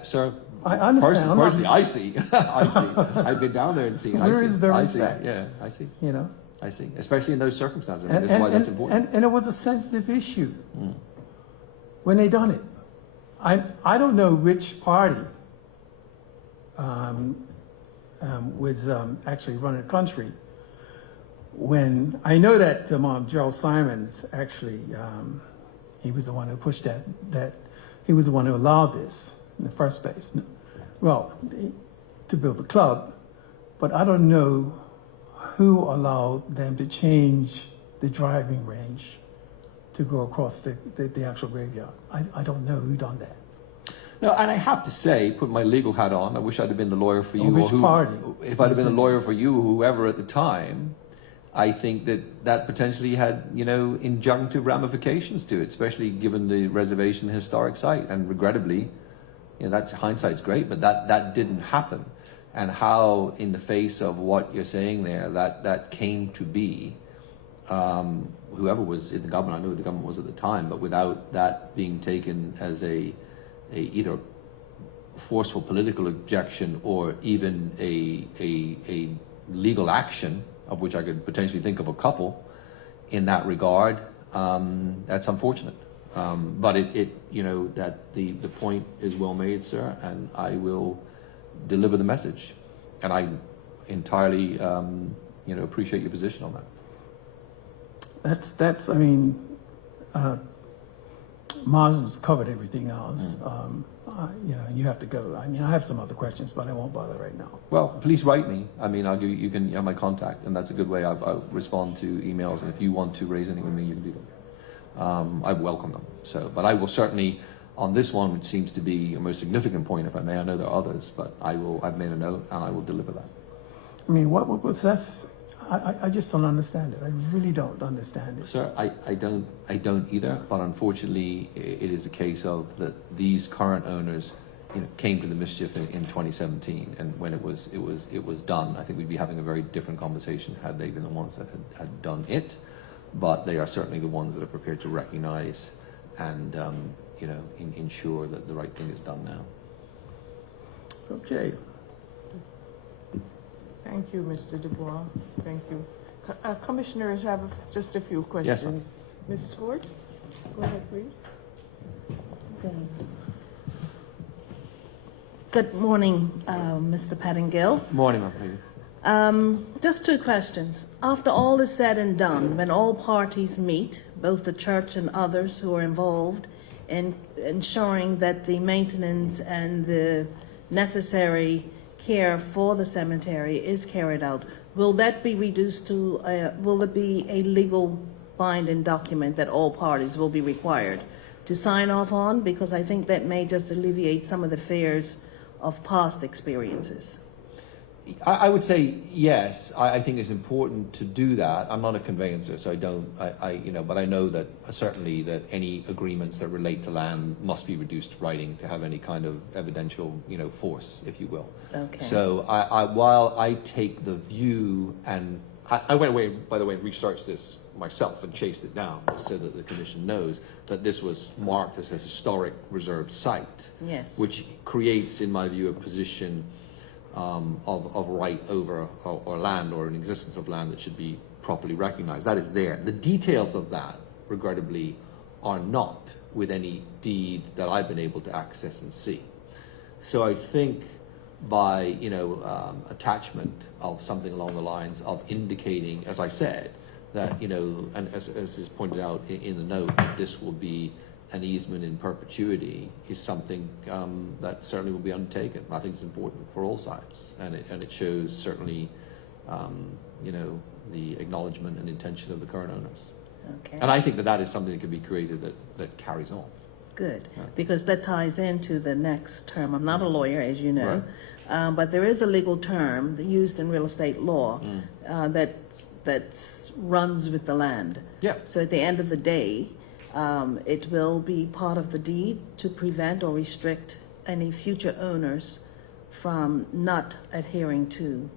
Sir. I understand. Personally, I see. I see. I've been down there and seen. Where is the respect? I see. Yeah, I see. You know. I see. Especially in those circumstances. I mean, that's why that's important. And it was a sensitive issue when they done it. I don't know which party was actually running the country. When I know that Gerald Simons actually, he was the one who pushed that he was the one who allowed this in the first place. Well, to build the club, but I don't know who allowed them to change the driving range to go across the actual graveyard. I don't know who done that. No, and I have to say, put my legal hat on, I wish I'd have been the lawyer for you. Which party? If I'd have been the lawyer for you, whoever at the time, I think that potentially had, injunctive ramifications to it, especially given the reservation historic site. And regrettably, that's hindsight's great, but that didn't happen. And how, in the face of what you're saying there, that came to be, whoever was in the government, I know who the government was at the time, but without that being taken as either forceful political objection or even a legal action, of which I could potentially think of a couple in that regard, that's unfortunate. But that the point is well made, sir, and I will deliver the message. And I entirely, appreciate your position on that. Mars has covered everything else. You have to go. I mean, I have some other questions, but I won't bother right now. Well, please write me. I mean, you can have my contact, and that's a good way. I'll respond to emails, and if you want to raise anything with me, you can do them. I welcome them. So, but I will certainly, on this one, which seems to be a most significant point, if I may. I know there are others, but I've made a note, and I will deliver that. I mean, what was that? I just don't understand it. I really don't understand it. Sir, I don't either, but unfortunately it is a case of that these current owners came to the mischief in 2017, and when it was done, I think we'd be having a very different conversation had they been the ones that had done it, but they are certainly the ones that are prepared to recognize and ensure that the right thing is done now. Okay. Thank you, Mr. Dubois. Thank you. Commissioners have just a few questions. Ms. Schwartz, go ahead, please. Good morning, Mr. Pettingill. Morning, my pleasure. Just two questions. After all is said and done, when all parties meet, both the church and others who are involved in ensuring that the maintenance and the necessary care for the cemetery is carried out, will that be reduced to, will it be a legal binding document that all parties will be required to sign off on? Because I think that may just alleviate some of the fears of past experiences. I would say yes. I think it's important to do that. I'm not a conveyancer, so I don't. But I know that certainly that any agreements that relate to land must be reduced to writing to have any kind of evidential, force, if you will. Okay. So while I take the view, and I went away, by the way, and researched this myself and chased it down so that the commission knows that this was marked as a historic reserve site. Yes. Which creates, in my view, a position of right over or land, or an existence of land that should be properly recognized. That is there. The details of that, regrettably, are not with any deed that I've been able to access and see. So I think by attachment of something along the lines of indicating, as I said, that and as is pointed out in the note, that this will be an easement in perpetuity is something that certainly will be undertaken. I think it's important for all sides, and it shows certainly, the acknowledgement and intention of the current owners. Okay. And I think that is something that can be created that carries on. Good, Yeah. because that ties into the next term. I'm not a lawyer, as you know, but there is a legal term used in real estate law that runs with the land. Yeah. So at the end of the day, it will be part of the deed to prevent or restrict any future owners from not adhering to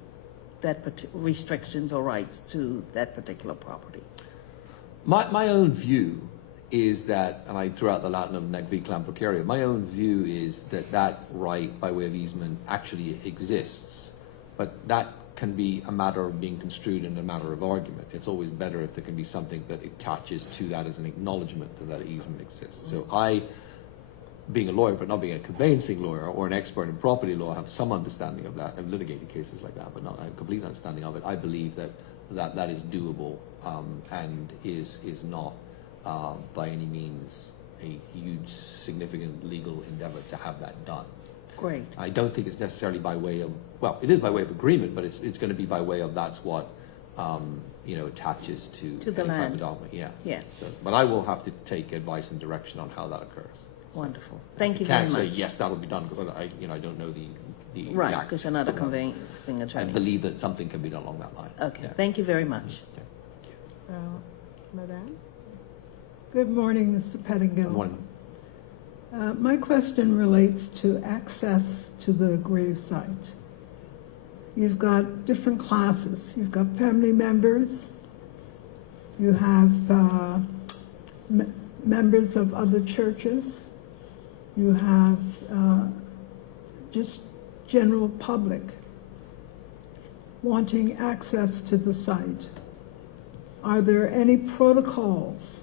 that restrictions or rights to that particular property. My own view is that, and I threw out the Latin nec vi clam precaria, my own view is that right by way of easement actually exists, but that can be a matter of being construed in a matter of argument. It's always better if there can be something that attaches to that as an acknowledgement that easement exists. So I, being a lawyer, but not being a conveyancing lawyer or an expert in property law, have some understanding of that. I've litigated cases like that, but not a complete understanding of it. I believe that is doable and is not by any means a huge, significant legal endeavor to have that done. Great. I don't think it's necessarily by way of, well, it is by way of agreement, but it's going to be by way of that's what attaches to the any type land. of document. Yes. Yes. So, but I will have to take advice and direction on how that occurs. Wonderful. Thank you very Can't much. say yes, that'll be done because I don't know the Right, exact. because you're not a conveyancing I attorney. believe that something can be done along that line. Okay, Yeah. thank you very much. Okay. Madame? Good morning, Mr. Pettingill. Good morning. My question relates to access to the grave site. You've got different classes. You've got family members. You have members of other churches. You have just general public wanting access to the site. Are there any protocols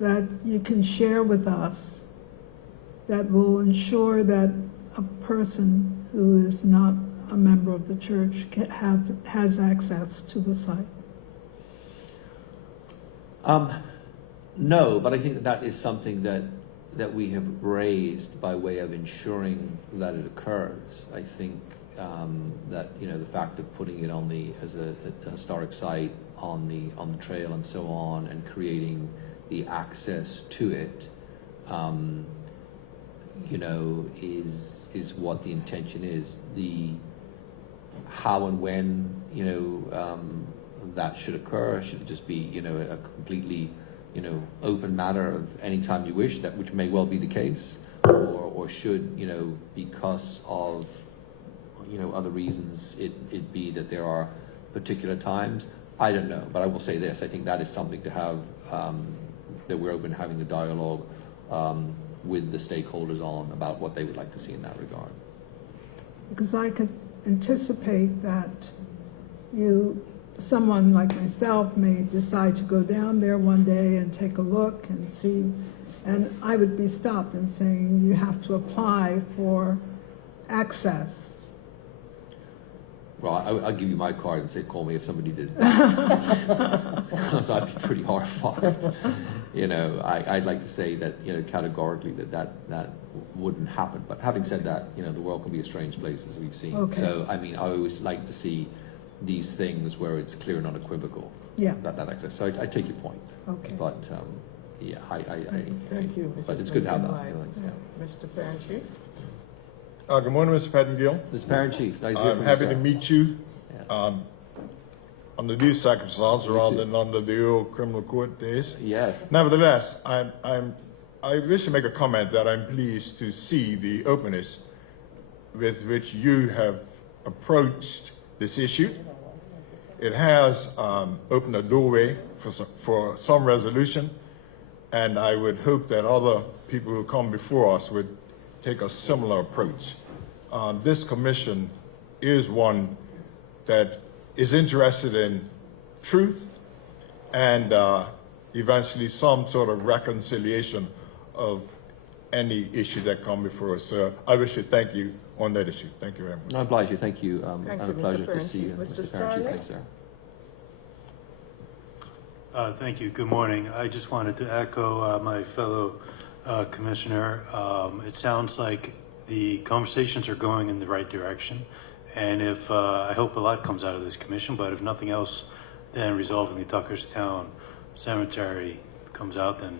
that you can share with us that will ensure that a person who is not a member of the church has access to the site? No, but I think that is something that we have raised by way of ensuring that it occurs. I think that the fact of putting it on as a historic site on the trail and so on, and creating the access to it, is what the intention is. The how and when that should occur, should it just be a completely open matter of any time you wish, that which may well be the case, or should because of other reasons it be that there are particular times. I don't know, but I will say this: I think that is something to have that we're open to having the dialogue with the stakeholders on about what they would like to see in that regard. Because I could anticipate that someone like myself may decide to go down there one day and take a look and see, and I would be stopped and saying, you have to apply for access. Well, I'll give you my card and say, call me if somebody did that. Because I'd be pretty horrified. I'd like to say that, categorically that wouldn't happen. But having said that, the world can be a strange place, as we've seen. Okay. So, I always like to see these things where it's clear and unequivocal. Yeah. That access. So I take your point. Okay. But, yeah, Thank you, Mrs. but it's good to have that. Lincoln White. Mr. Parent-Chief? Good morning, Mr. Pettingill. Mr. Parent Chief, nice to hear I'm from you, happy sir. to meet you Yeah. under these circumstances Me rather too. than under the old criminal court days. Yes. Nevertheless, I wish to make a comment that I'm pleased to see the openness with which you have approached this issue. It has opened a doorway for some resolution, and I would hope that other people who come before us would take a similar approach. This commission is one that is interested in truth and eventually some sort of reconciliation of any issue that come before us. So I wish to thank you on that issue. Thank you very much. No, I oblige you. Thank you. Thank and you, a pleasure Mr. to see you, Parent-Chief. Mr. Mr. Parent Chief. Starley? Thanks, sir. Thank you. Good morning. I just wanted to echo my fellow commissioner. It sounds like the conversations are going in the right direction, and if I hope a lot comes out of this commission, but if nothing else, then resolving the Tuckerstown Cemetery comes out, then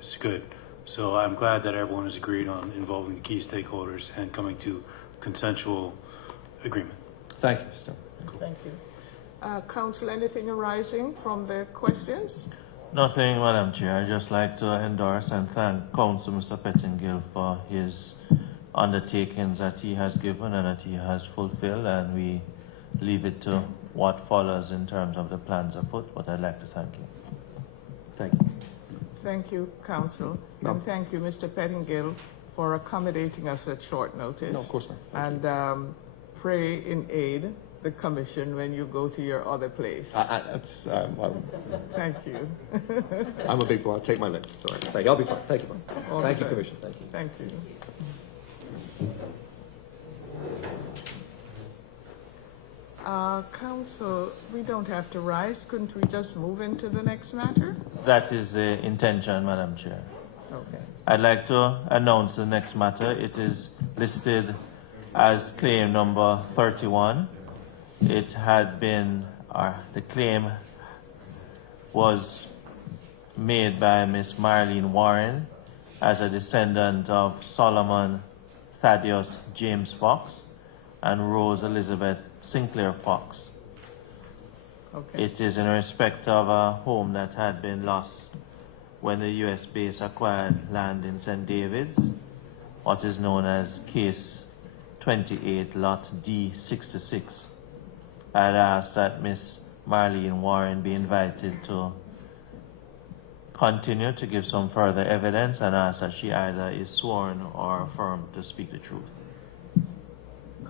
it's good. So I'm glad that everyone has agreed on involving the key stakeholders and coming to consensual agreement. Thank you, Mr. Thank you. Council, anything arising from the questions? Nothing, Madam Chair. I'd just like to endorse and thank Council Mr. Pettingill for his undertakings that he has given and that he has fulfilled, and we leave it to what follows in terms of the plans afoot, but I'd like to thank you. Thank you. Thank you, Council. No. And thank you, Mr. Pettingill, for accommodating us at short notice. No, of course, ma'am. Thank And pray in aid the commission when you go to your other place. That's, Thank you. I'm a big boy. I'll take my licks. Sorry. Thank you. I'll be fine. Thank you, ma'am. All Thank the you, best. Commissioner. Thank you. Thank you. Council, we don't have to rise. Couldn't we just move into the next matter? That is the intention, Madam Chair. Okay. I'd like to announce the next matter. It is listed as claim number 31. It had been, the claim was made by Miss Marlene Warren as a descendant of Solomon Thaddeus James Fox and Rose Elizabeth Sinclair Fox. Okay. It is in respect of a home that had been lost when the U.S. base acquired land in St. David's, what is known as Case 28, Lot D66. I'd ask that Miss Marlene Warren be invited to continue to give some further evidence, and ask that she either is sworn or affirmed to speak the truth.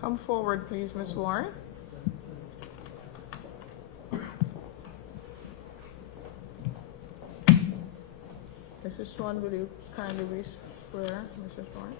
Come forward, please, Ms. Warren. Mrs. Swan, will you kindly be swear, Mrs. Warren?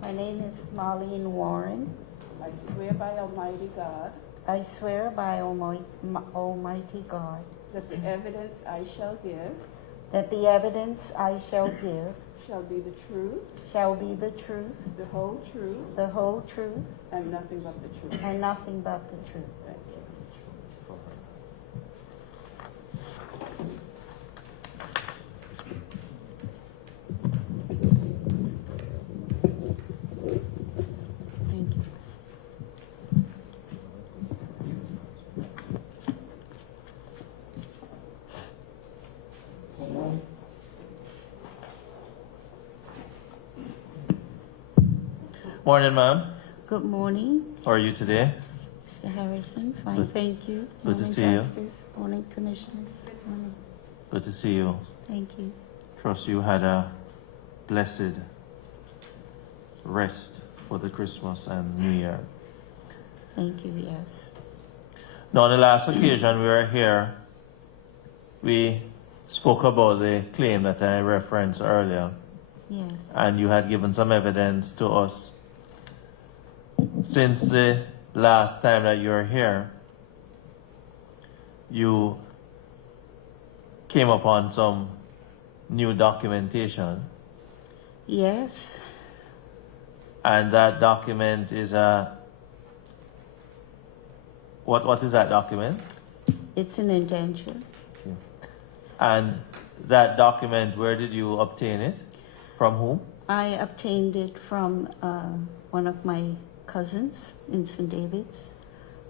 My name is Marlene Warren. I swear by Almighty God I swear by Almighty God that the evidence I shall give that the evidence I shall give shall be the truth, shall be the truth, the whole truth, the whole truth, and nothing but the truth. and nothing but the truth. Thank you. Thank you. Morning, ma'am. Good morning, How are you today? Mr. Harrison. Fine, Good. thank you. Good to Morning, see you. Justice. Morning, Commissioners. Morning. Good to see you. Thank you. Trust you had a blessed rest for the Christmas and New Year. Thank you, yes. Now, on the last occasion we were here, we spoke about the claim that I referenced earlier. Yes. and you had given some evidence to us. Since the last time that you were here, you came upon some new documentation, Yes. and that document is a what is that document? It's an indenture. And that document, where did you obtain it? From whom? I obtained it from one of my cousins in St. David's.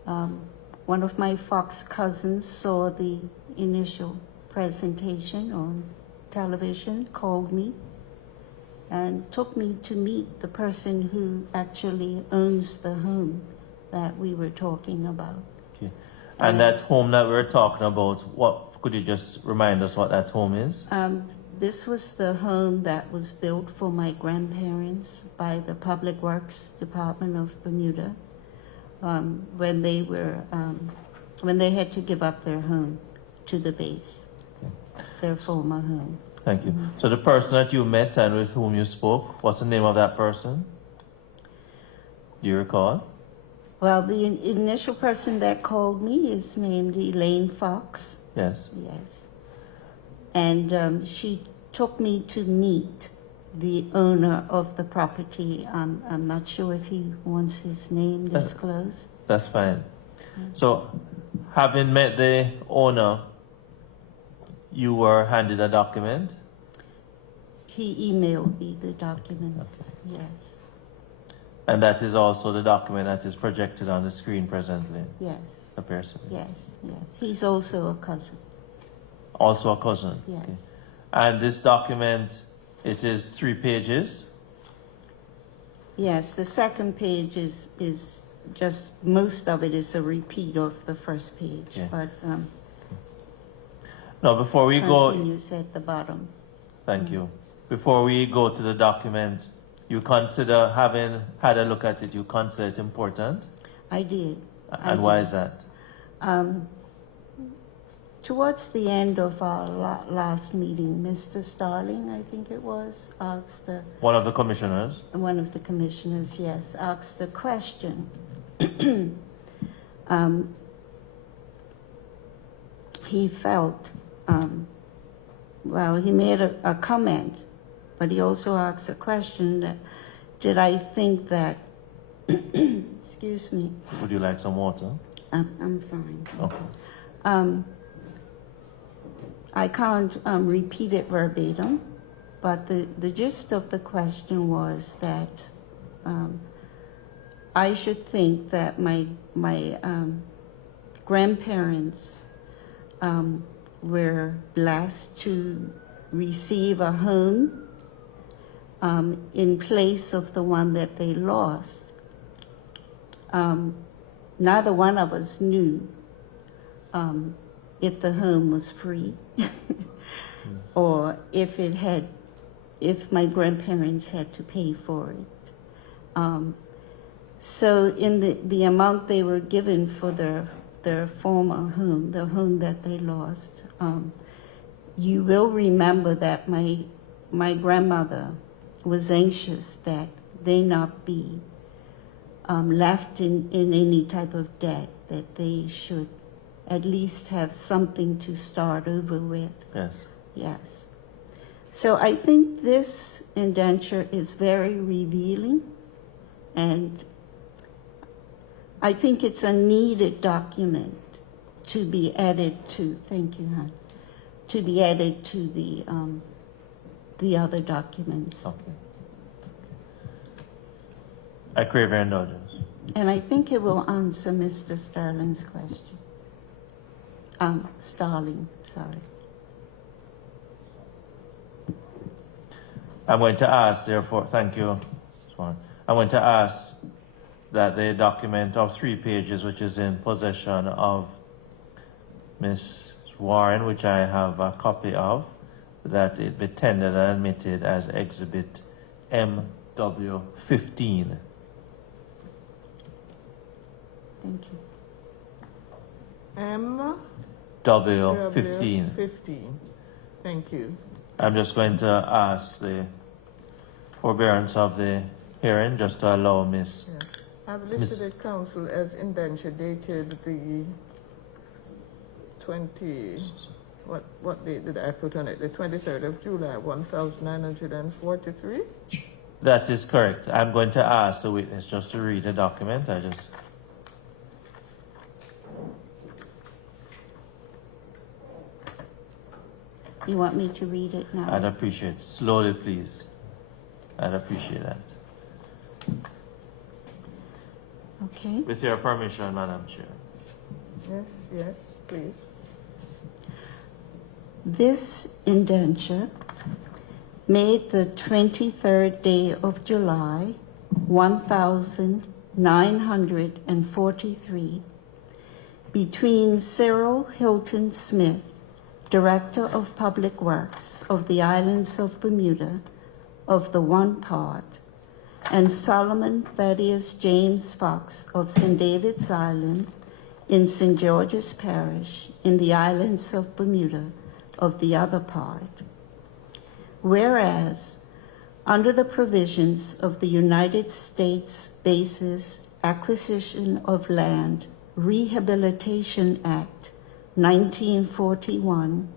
One of my Fox cousins saw the initial presentation on television, called me, and took me to meet the person who actually owns the home that we were talking about. Okay. And that home that we're talking about, what could you just remind us what that home is? This was the home that was built for my grandparents by the Public Works Department of Bermuda when they had to give up their home to the base, their former home. Thank you. So the person that you met and with whom you spoke, what's the name of that person? Do you recall? Well, the initial person that called me is named Elaine Fox. Yes. Yes. And she took me to meet the owner of the property. I'm not sure if he wants his name disclosed. That's fine. So, having met the owner, you were handed a document? He emailed me the documents, yes. And that is also the document that is projected on the screen presently? Yes. Appears to be. Yes, yes. He's also a cousin. Also a cousin? Yes. Okay. And this document, it is 3 pages? Yes, the second page is just, most of it is a repeat of the first page, Yeah. but Now, before we go... continues at the bottom. Thank you. Before we go to the document, you consider, having had a look at it, you consider it important? I did. And why is that? Towards the end of our last meeting, Mr. Starling, I think it was, asked One of the commissioners? one of the commissioners, yes, asked a question. He felt, well, he made a comment, but he also asked a question that, did I think that, excuse me. Would you like some water? I'm fine. Okay. I can't repeat it verbatim, but the gist of the question was that I should think that my grandparents were blessed to receive a home in place of the one that they lost. Neither one of us knew if the home was free or if my grandparents had to pay for it. So in the amount they were given for their former home, the home that they lost, you will remember that my grandmother was anxious that they not be left in any type of debt, that they should at least have something to start over with. Yes. Yes. So I think this indenture is very revealing, and I think it's a needed document to be added to, thank you, hon, to be added to the other documents. Okay. I crave your indulgence. And I think it will answer Mr. Starling's question. Starling, sorry. I'm going to ask, therefore, thank you, Swan. I'm going to ask that the document of 3 pages, which is in possession of Ms. Warren, which I have a copy of, that it be tendered and admitted as Exhibit MW15. Thank you. W15. 15. Thank you. I'm just going to ask the forbearance of the hearing, just to allow Miss. Yeah. I've listed the council as indenture dated the 20, what date did I put on it? The 23rd of July, 1943. That is correct. I'm going to ask the witness just to read the document. You want me to read it now? I'd appreciate it. Slowly, please. I'd appreciate that. Okay. With your permission, Madam Chair. Yes, please. This indenture, made the 23rd day of July, 1943, between Cyril Hilton Smith, Director of Public Works of the Islands of Bermuda, of the one part, and Solomon Thaddeus James Fox of St. David's Island in St. George's Parish in the Islands of Bermuda, of the other part. Whereas, under the provisions of the United States Bases Acquisition of Land Rehabilitation Act 1941,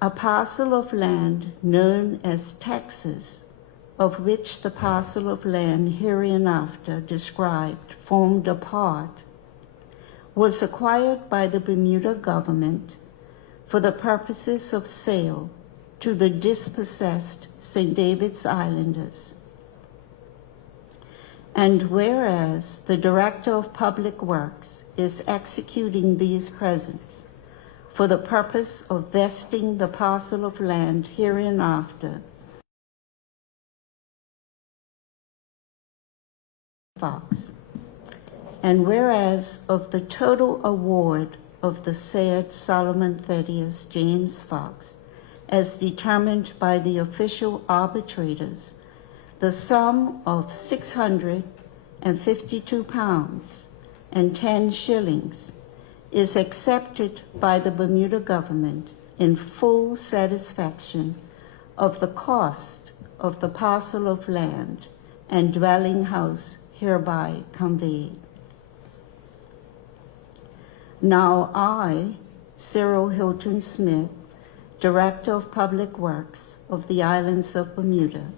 a parcel of land known as Texas, of which the parcel of land hereinafter described formed a part, was acquired by the Bermuda government for the purposes of sale to the dispossessed St. David's Islanders. And whereas the Director of Public Works is executing these presents for the purpose of vesting the parcel of land hereinafter, Fox. And whereas of the total award of the said Solomon Thaddeus James Fox, as determined by the official arbitrators, the sum of £652 and 10 shillings is accepted by the Bermuda government in full satisfaction of the cost of the parcel of land and dwelling house hereby conveyed. Now I, Cyril Hilton Smith, Director of Public Works of the Islands of Bermuda,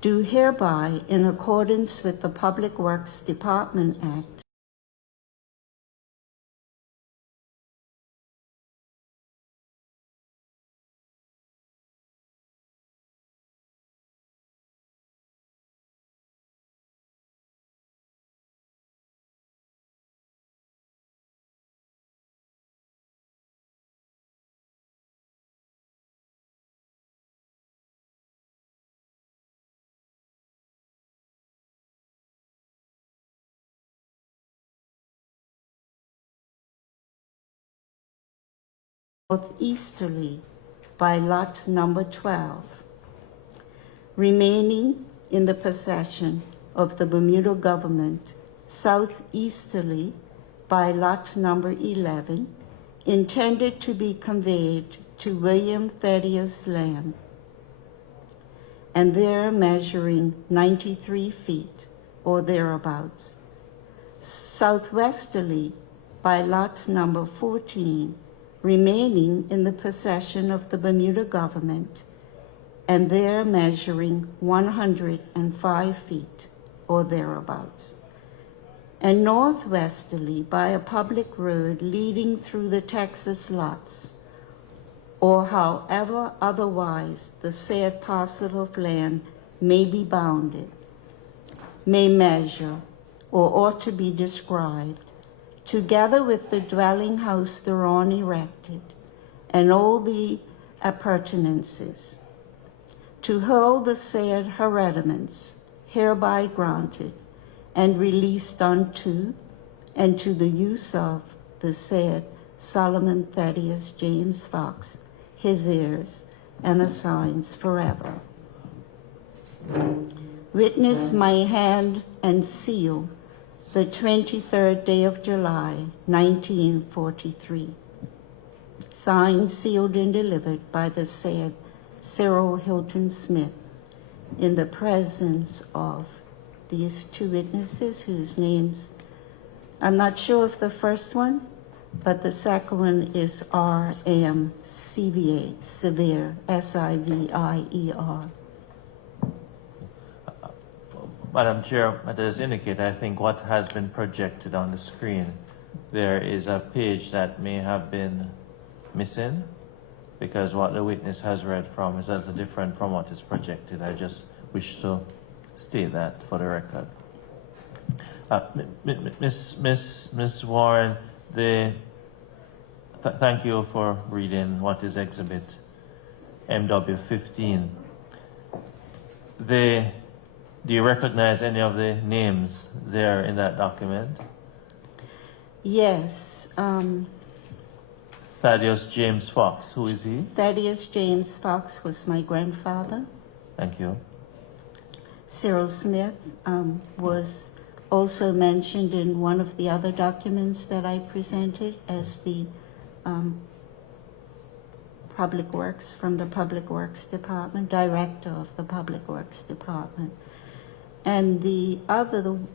do hereby, in accordance with the Public Works Department Act, northeasterly by lot number 12, remaining in the possession of the Bermuda government southeasterly by lot number 11, intended to be conveyed to William Thaddeus Lamb, and there measuring 93 feet or thereabouts. Southwesterly by lot number 14, remaining in the possession of the Bermuda government, and there measuring 105 feet or thereabouts. And northwesterly by a public road leading through the Texas lots, or however otherwise the said parcel of land may be bounded, may measure, or ought to be described, together with the dwelling house thereon erected, and all the appurtenances, to hold the said hereditaments hereby granted and released unto and to the use of the said Solomon Thaddeus James Fox, his heirs, and assigns forever. Witness my hand and seal the 23rd day of July, 1943. Signed, sealed, and delivered by the said Cyril Hilton Smith, in the presence of these two witnesses whose names, I'm not sure of the first one, but the second one is R.M. Sevier, Sevier, S-I-V-I-E-R. Madam Chair, as indicated, I think what has been projected on the screen, there is a page that may have been missing, because what the witness has read from is a little different from what is projected. I just wish to state that for the record. Miss Warren, thank you for reading what is Exhibit MW15. Do you recognize any of the names there in that document? Yes. Thaddeus James Fox, who is he? Thaddeus James Fox was my grandfather. Thank you. Cyril Smith was also mentioned in one of the other documents that I presented as the Public Works, from the Public Works Department, Director of the Public Works Department. And the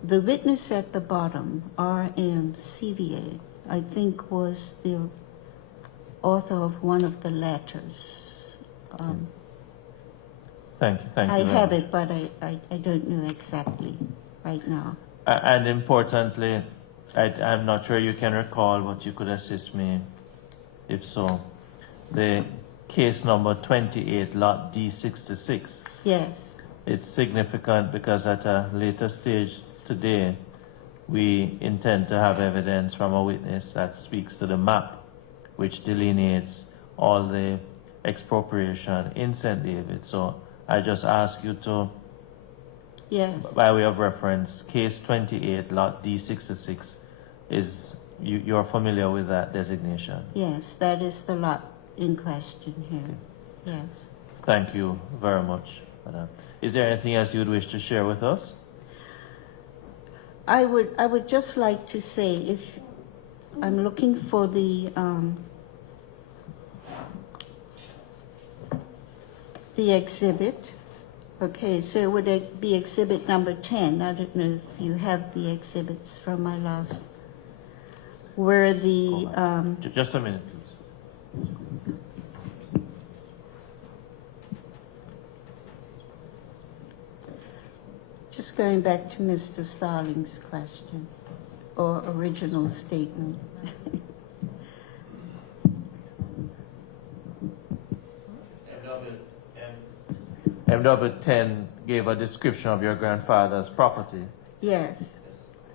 witness at the bottom, R.M. Sevier, I think was the author of one of the letters. Thank you. I have it, but I don't know exactly right now. And importantly, I'm not sure you can recall, but you could assist me if so. The case number 28, lot D66. Yes. It's significant because at a later stage today, we intend to have evidence from a witness that speaks to the map, which delineates all the expropriation in St. David. So I just ask you to, yes, by way of reference, case 28, lot D66, you're familiar with that designation? Yes, that is the lot in question here. Okay. Yes. Thank you very much, Madam. Is there anything else you would wish to share with us? I would just like to say, if I'm looking for the exhibit. Okay, so would it be exhibit number 10? I don't know if you have the exhibits from my last, where the just a minute, please. just going back to Mr. Starling's question or original statement. MW10 gave a description of your grandfather's property. Yes.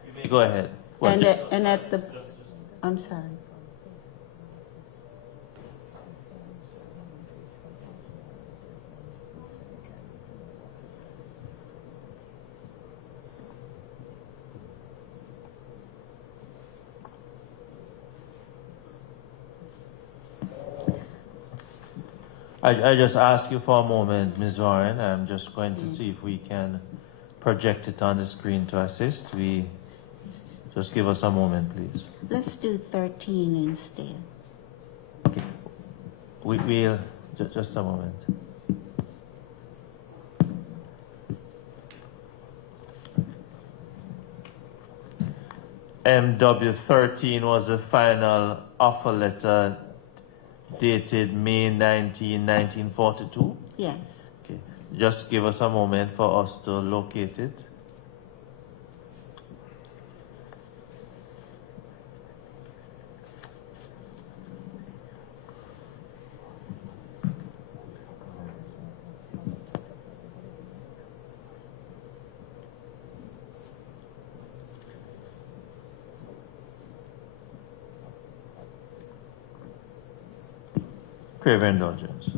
You may go ahead. And at the, I'm sorry. I just ask you for a moment, Ms. Warren. I'm just going to see if we can project it on the screen to assist. Just give us a moment, please. Let's do 13 instead. Okay. We'll just a moment. MW13 was the final offer letter dated May 19, 1942? Yes. Okay. Just give us a moment for us to locate it. Crave indulgence.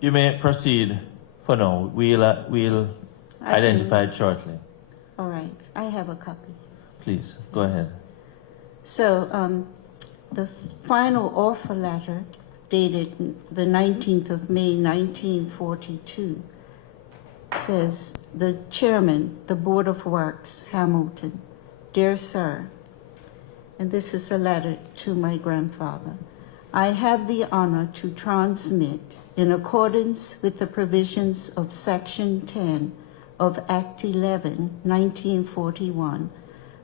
You may proceed for now. We'll I identify can- it shortly. All right, I have a copy. Please, go ahead. So the final offer letter dated the 19th of May, 1942 says, the chairman, the Board of Works, Hamilton, dear sir, and this is a letter to my grandfather, I have the honor to transmit, in accordance with the provisions of Section 10 of Act 11, 1941,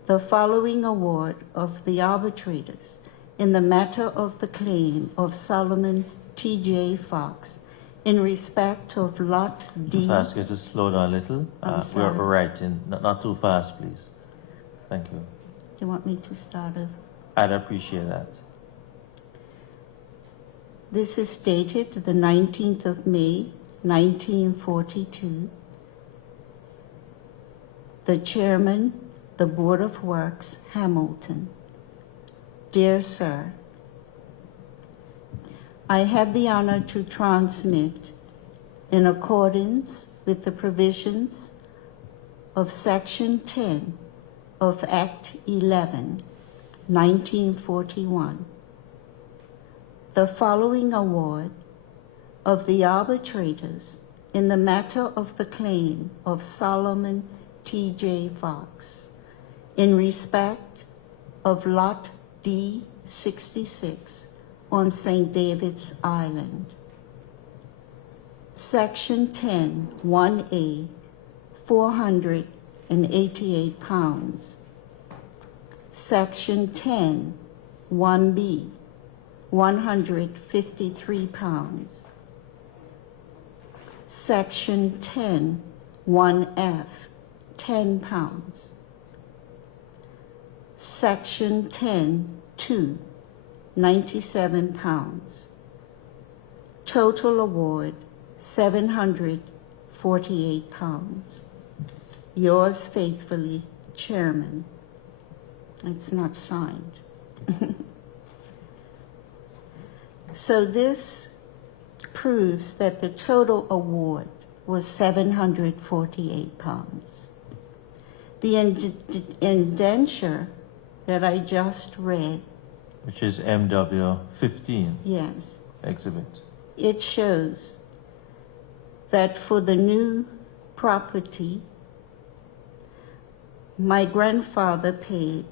the following award of the arbitrators in the matter of the claim of Solomon T.J. Fox in respect of Lot D. Just ask you to slow down a little. I'm We're sorry. writing, not too fast, please. Thank you. Do you want me to start over? I'd appreciate that. This is dated the 19th of May, 1942. The chairman, the Board of Works, Hamilton. Dear sir, I have the honor to transmit, in accordance with the provisions of Section 10 of Act 11, 1941, the following award of the arbitrators in the matter of the claim of Solomon T.J. Fox in respect of Lot D66 on St. David's Island. Section 10, 1A, 488 pounds. Section 10, 1B, 153 pounds. Section 10, 1F, 10 pounds. Section 10, 2, 97 pounds. Total award, 748 pounds. Yours faithfully, Chairman. It's not signed. So this proves that the total award was 748 pounds. The indenture that I just read, Which is MW 15 yes, exhibit. it shows that for the new property, my grandfather paid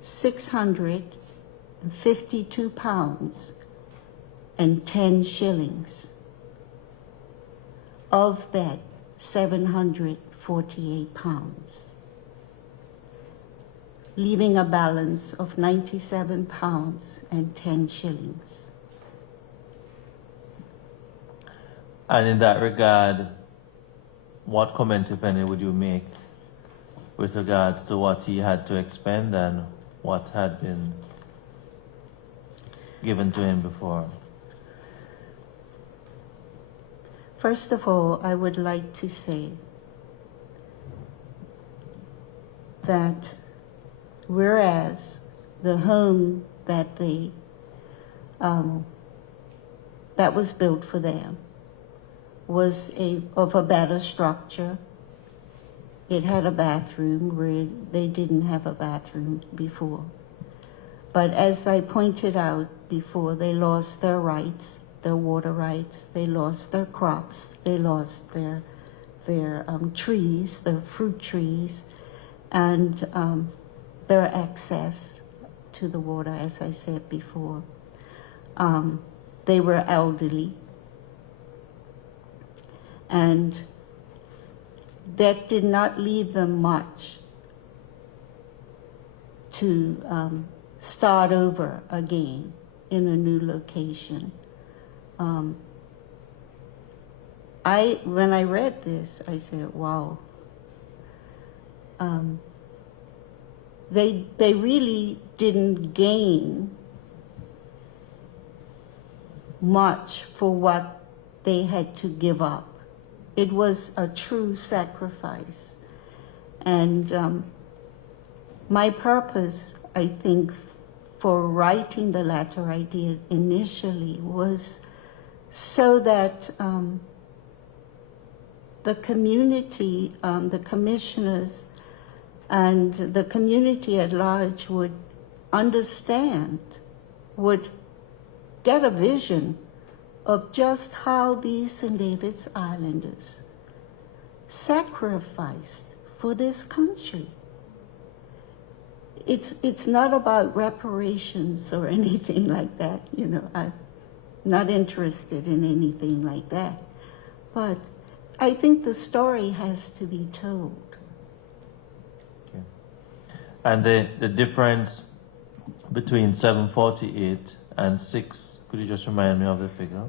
652 pounds and 10 shillings of that 748 pounds, leaving a balance of 97 pounds and 10 shillings. And in that regard, what comment, if any, would you make with regards to what he had to expend and what had been given to him before? First of all, I would like to say that whereas the home that that was built for them was of a better structure, it had a bathroom where they didn't have a bathroom before. But as I pointed out before, they lost their rights, their water rights, they lost their crops, they lost their trees, their fruit trees, and their access to the water, as I said before. They were elderly, and that did not leave them much to start over again in a new location. When I read this, I said, wow. They really didn't gain much for what they had to give up. It was a true sacrifice. And my purpose, I think, for writing the letter I did initially was so that the community, the commissioners, and the community at large would understand, would get a vision of just how these St. David's Islanders sacrificed for this country. It's not about reparations or anything like that, you know. I'm not interested in anything like that. But I think the story has to be told. Okay. And the difference between 748 and 6, could you just remind me of the figure?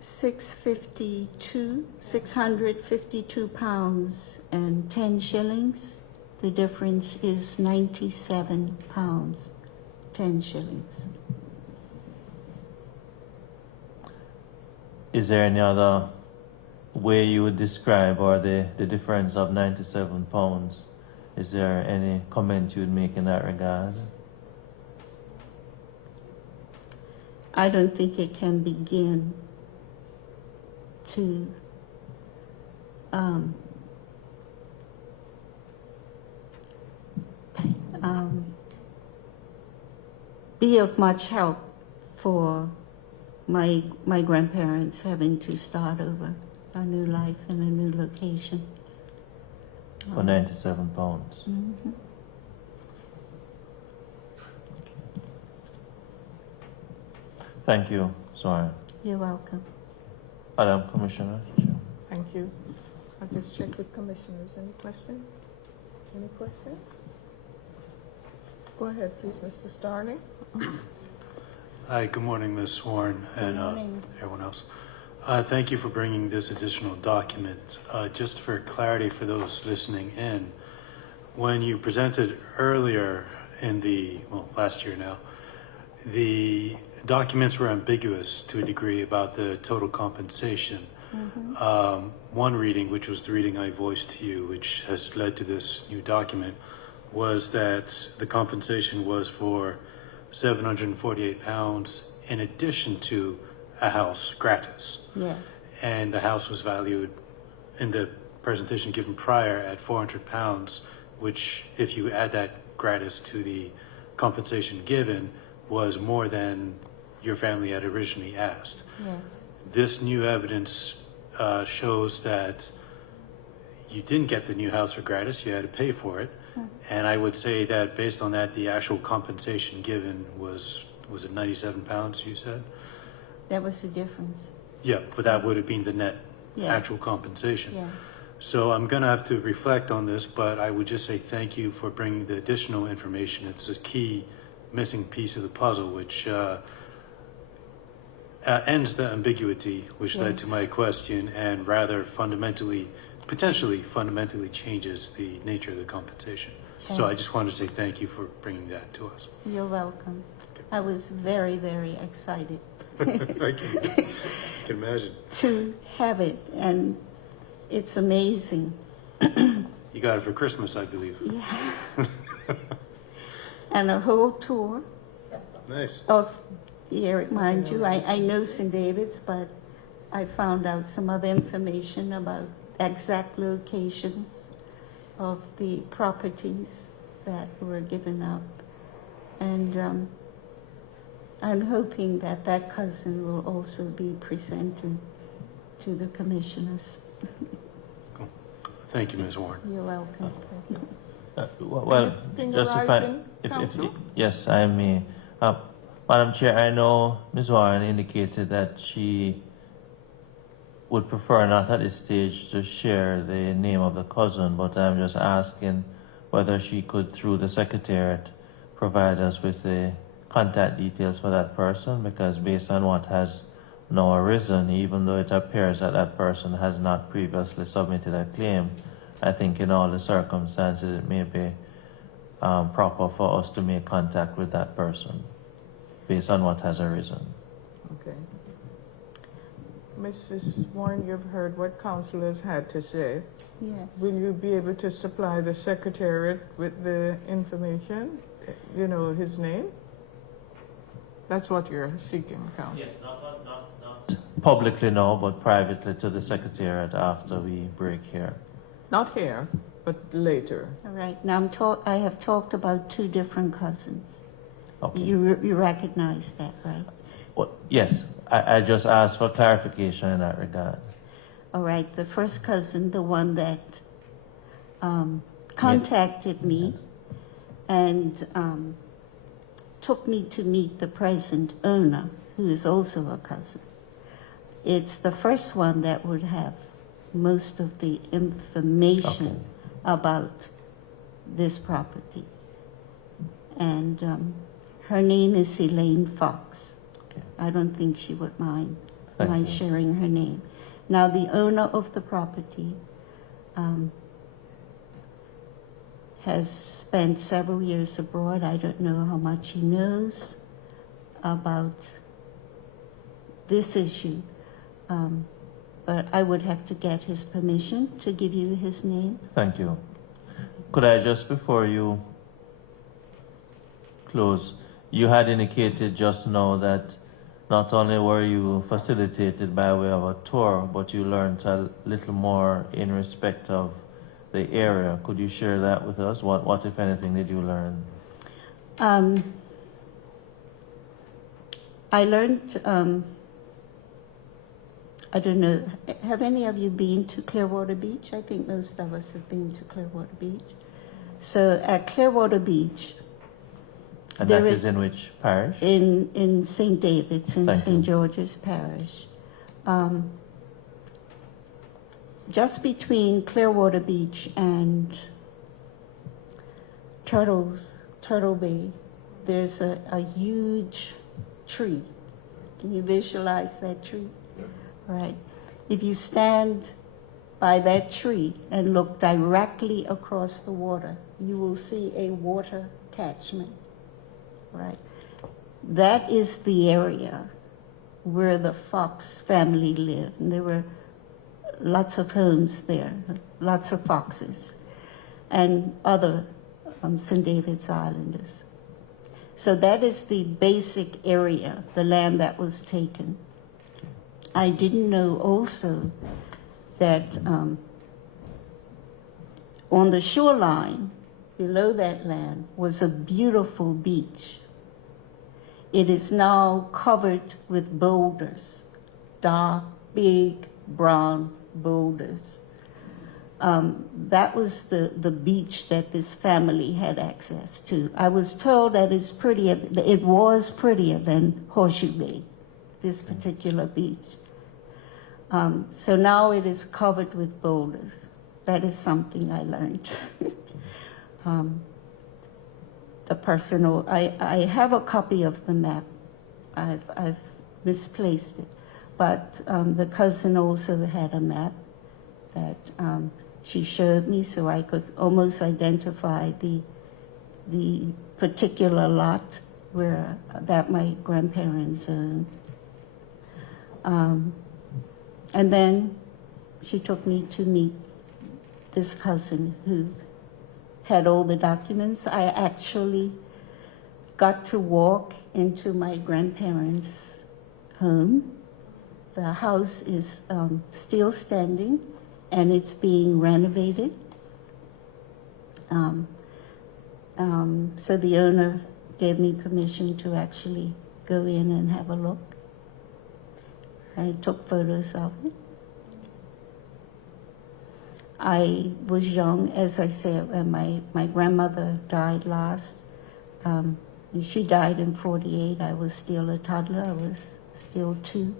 652 pounds and 10 shillings. The difference is 97 pounds, 10 shillings. Is there any other way you would describe or the difference of 97 pounds? Is there any comment you would make in that regard? I don't think it can begin to be of much help for my grandparents having to start over a new life in a new location. For 97 pounds. Mm-hmm. Thank you, sorry. You're welcome. Madam Commissioner. Thank you. I'll just check with commissioners. Any questions? Any questions? Go ahead, please, Mr. Starling. Hi, good morning, Ms. Warren, and morning. everyone else. Thank you for bringing this additional document. Just for clarity for those listening in, when you presented earlier in last year now, the documents were ambiguous to a degree about the total compensation. Mm-hmm. One reading, which was the reading I voiced to you, which has led to this new document, was that the compensation was for 748 pounds in addition to a house gratis. Yes. And the house was valued in the presentation given prior at 400 pounds, which if you add that gratis to the compensation given was more than your family had originally asked. Yes. This new evidence shows that you didn't get the new house for gratis, you had to pay for it. And I would say that based on that, the actual compensation given was it 97 pounds, you said? That was the difference. Yeah, but that would have been the net Yeah. actual compensation. Yeah. So I'm going to have to reflect on this, but I would just say thank you for bringing the additional information. It's a key missing piece of the puzzle, which ends the ambiguity, which led to my question, and rather potentially fundamentally changes the nature of the compensation. So I just wanted to say thank you for bringing that to us. You're welcome. I was very, very excited Thank you. I can imagine. to have it, and it's amazing. You got it for Christmas, I believe. Yeah. And a whole tour Nice. of, here, mind you, I know St. David's, but I found out some other information about exact locations of the properties that were given up. And I'm hoping that that cousin will also be presented to the commissioners. Thank you, Ms. Warren. You're welcome. Well, Anything just arising, if Council? yes, I may. Madam Chair, I know Ms. Warren indicated that she would prefer not at this stage to share the name of the cousin, but I'm just asking whether she could, through the Secretariat, provide us with the contact details for that person, because based on what has now arisen, even though it appears that that person has not previously submitted a claim, I think in all the circumstances it may be proper for us to make contact with that person based on what has arisen. Okay. Mrs. Warren, you've heard what councillors had to say. Yes. Will you be able to supply the Secretariat with the information? You know, his name? That's what you're seeking, Council. Yes, publicly now, but privately to the Secretariat after we break here. Not here, but later. All right. Now I have talked about two different cousins. Okay. You recognize that, right? Well, yes, I just asked for clarification in that regard. All right. The first cousin, the one that contacted me and took me to meet the present owner, who is also a cousin. It's the first one that would have most of the information about this property. And her name is Elaine Fox. Okay. I don't think she would mind Thank you. sharing her name. Now, the owner of the property has spent several years abroad. I don't know how much he knows about this issue, but I would have to get his permission to give you his name. Thank you. Could I just, before you close, you had indicated just now that not only were you facilitated by way of a tour, but you learned a little more in respect of the area. Could you share that with us? What if anything, did you learn? I learned, I don't know, have any of you been to Clearwater Beach? I think most of us have been to Clearwater Beach. So at Clearwater Beach, And that is in which parish? in St. David's, in Thank St. you. George's Parish. Just between Clearwater Beach and Turtle Bay, there's a huge tree. Can you visualize that tree? Yeah. Right. If you stand by that tree and look directly across the water, you will see a water catchment. Right. That is the area where the Fox family lived. And there were lots of homes there, lots of foxes, and other St. David's Islanders. So that is the basic area, the land that was taken. I didn't know also that on the shoreline below that land was a beautiful beach. It is now covered with boulders, dark, big, brown boulders. That was the beach that this family had access to. I was told that it was prettier than Horseshoe Bay, this particular beach. So now it is covered with boulders. That is something I learned. I have a copy of the map. I've misplaced it. But the cousin also had a map that she showed me, so I could almost identify the particular lot where that my grandparents owned. And then she took me to meet this cousin who had all the documents. I actually got to walk into my grandparents' home. The house is still standing, and it's being renovated. So the owner gave me permission to actually go in and have a look. I took photos of it. I was young, as I said, when my grandmother died last. She died in 48. I was still a toddler. I was still 2.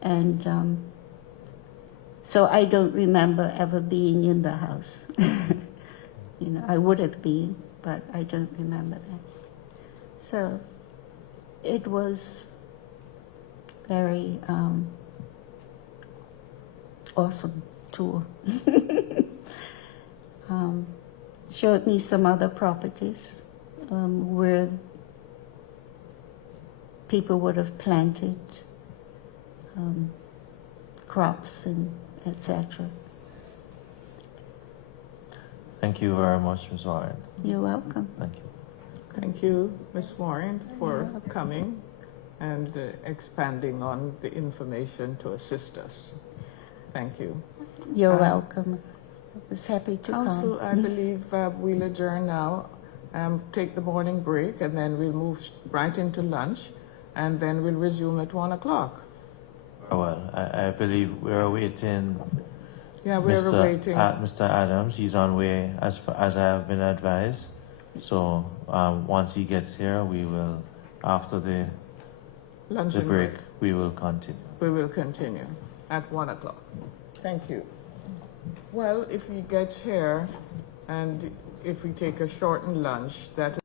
And so I don't remember ever being in the house. I would have been, but I don't remember that. So it was very awesome tour. Showed me some other properties where people would have planted crops and etc. Thank you very much, Ms. Warren. You're welcome. Thank you. Thank you, Ms. Warren, for coming and expanding on the information to assist us. Thank you. You're welcome. I was happy to Council, come. I believe we'll adjourn now, take the morning break, and then we'll move right into lunch, and then we'll resume at 1 o'clock. Well, I believe we're awaiting Yeah, we're awaiting. Mr. Adams. He's on way, as I have been advised. So once he gets here, we will, after the Lunch the and break, we will continue. We will continue at 1 o'clock. Thank you. Well, if he gets here and if we take a shortened lunch, that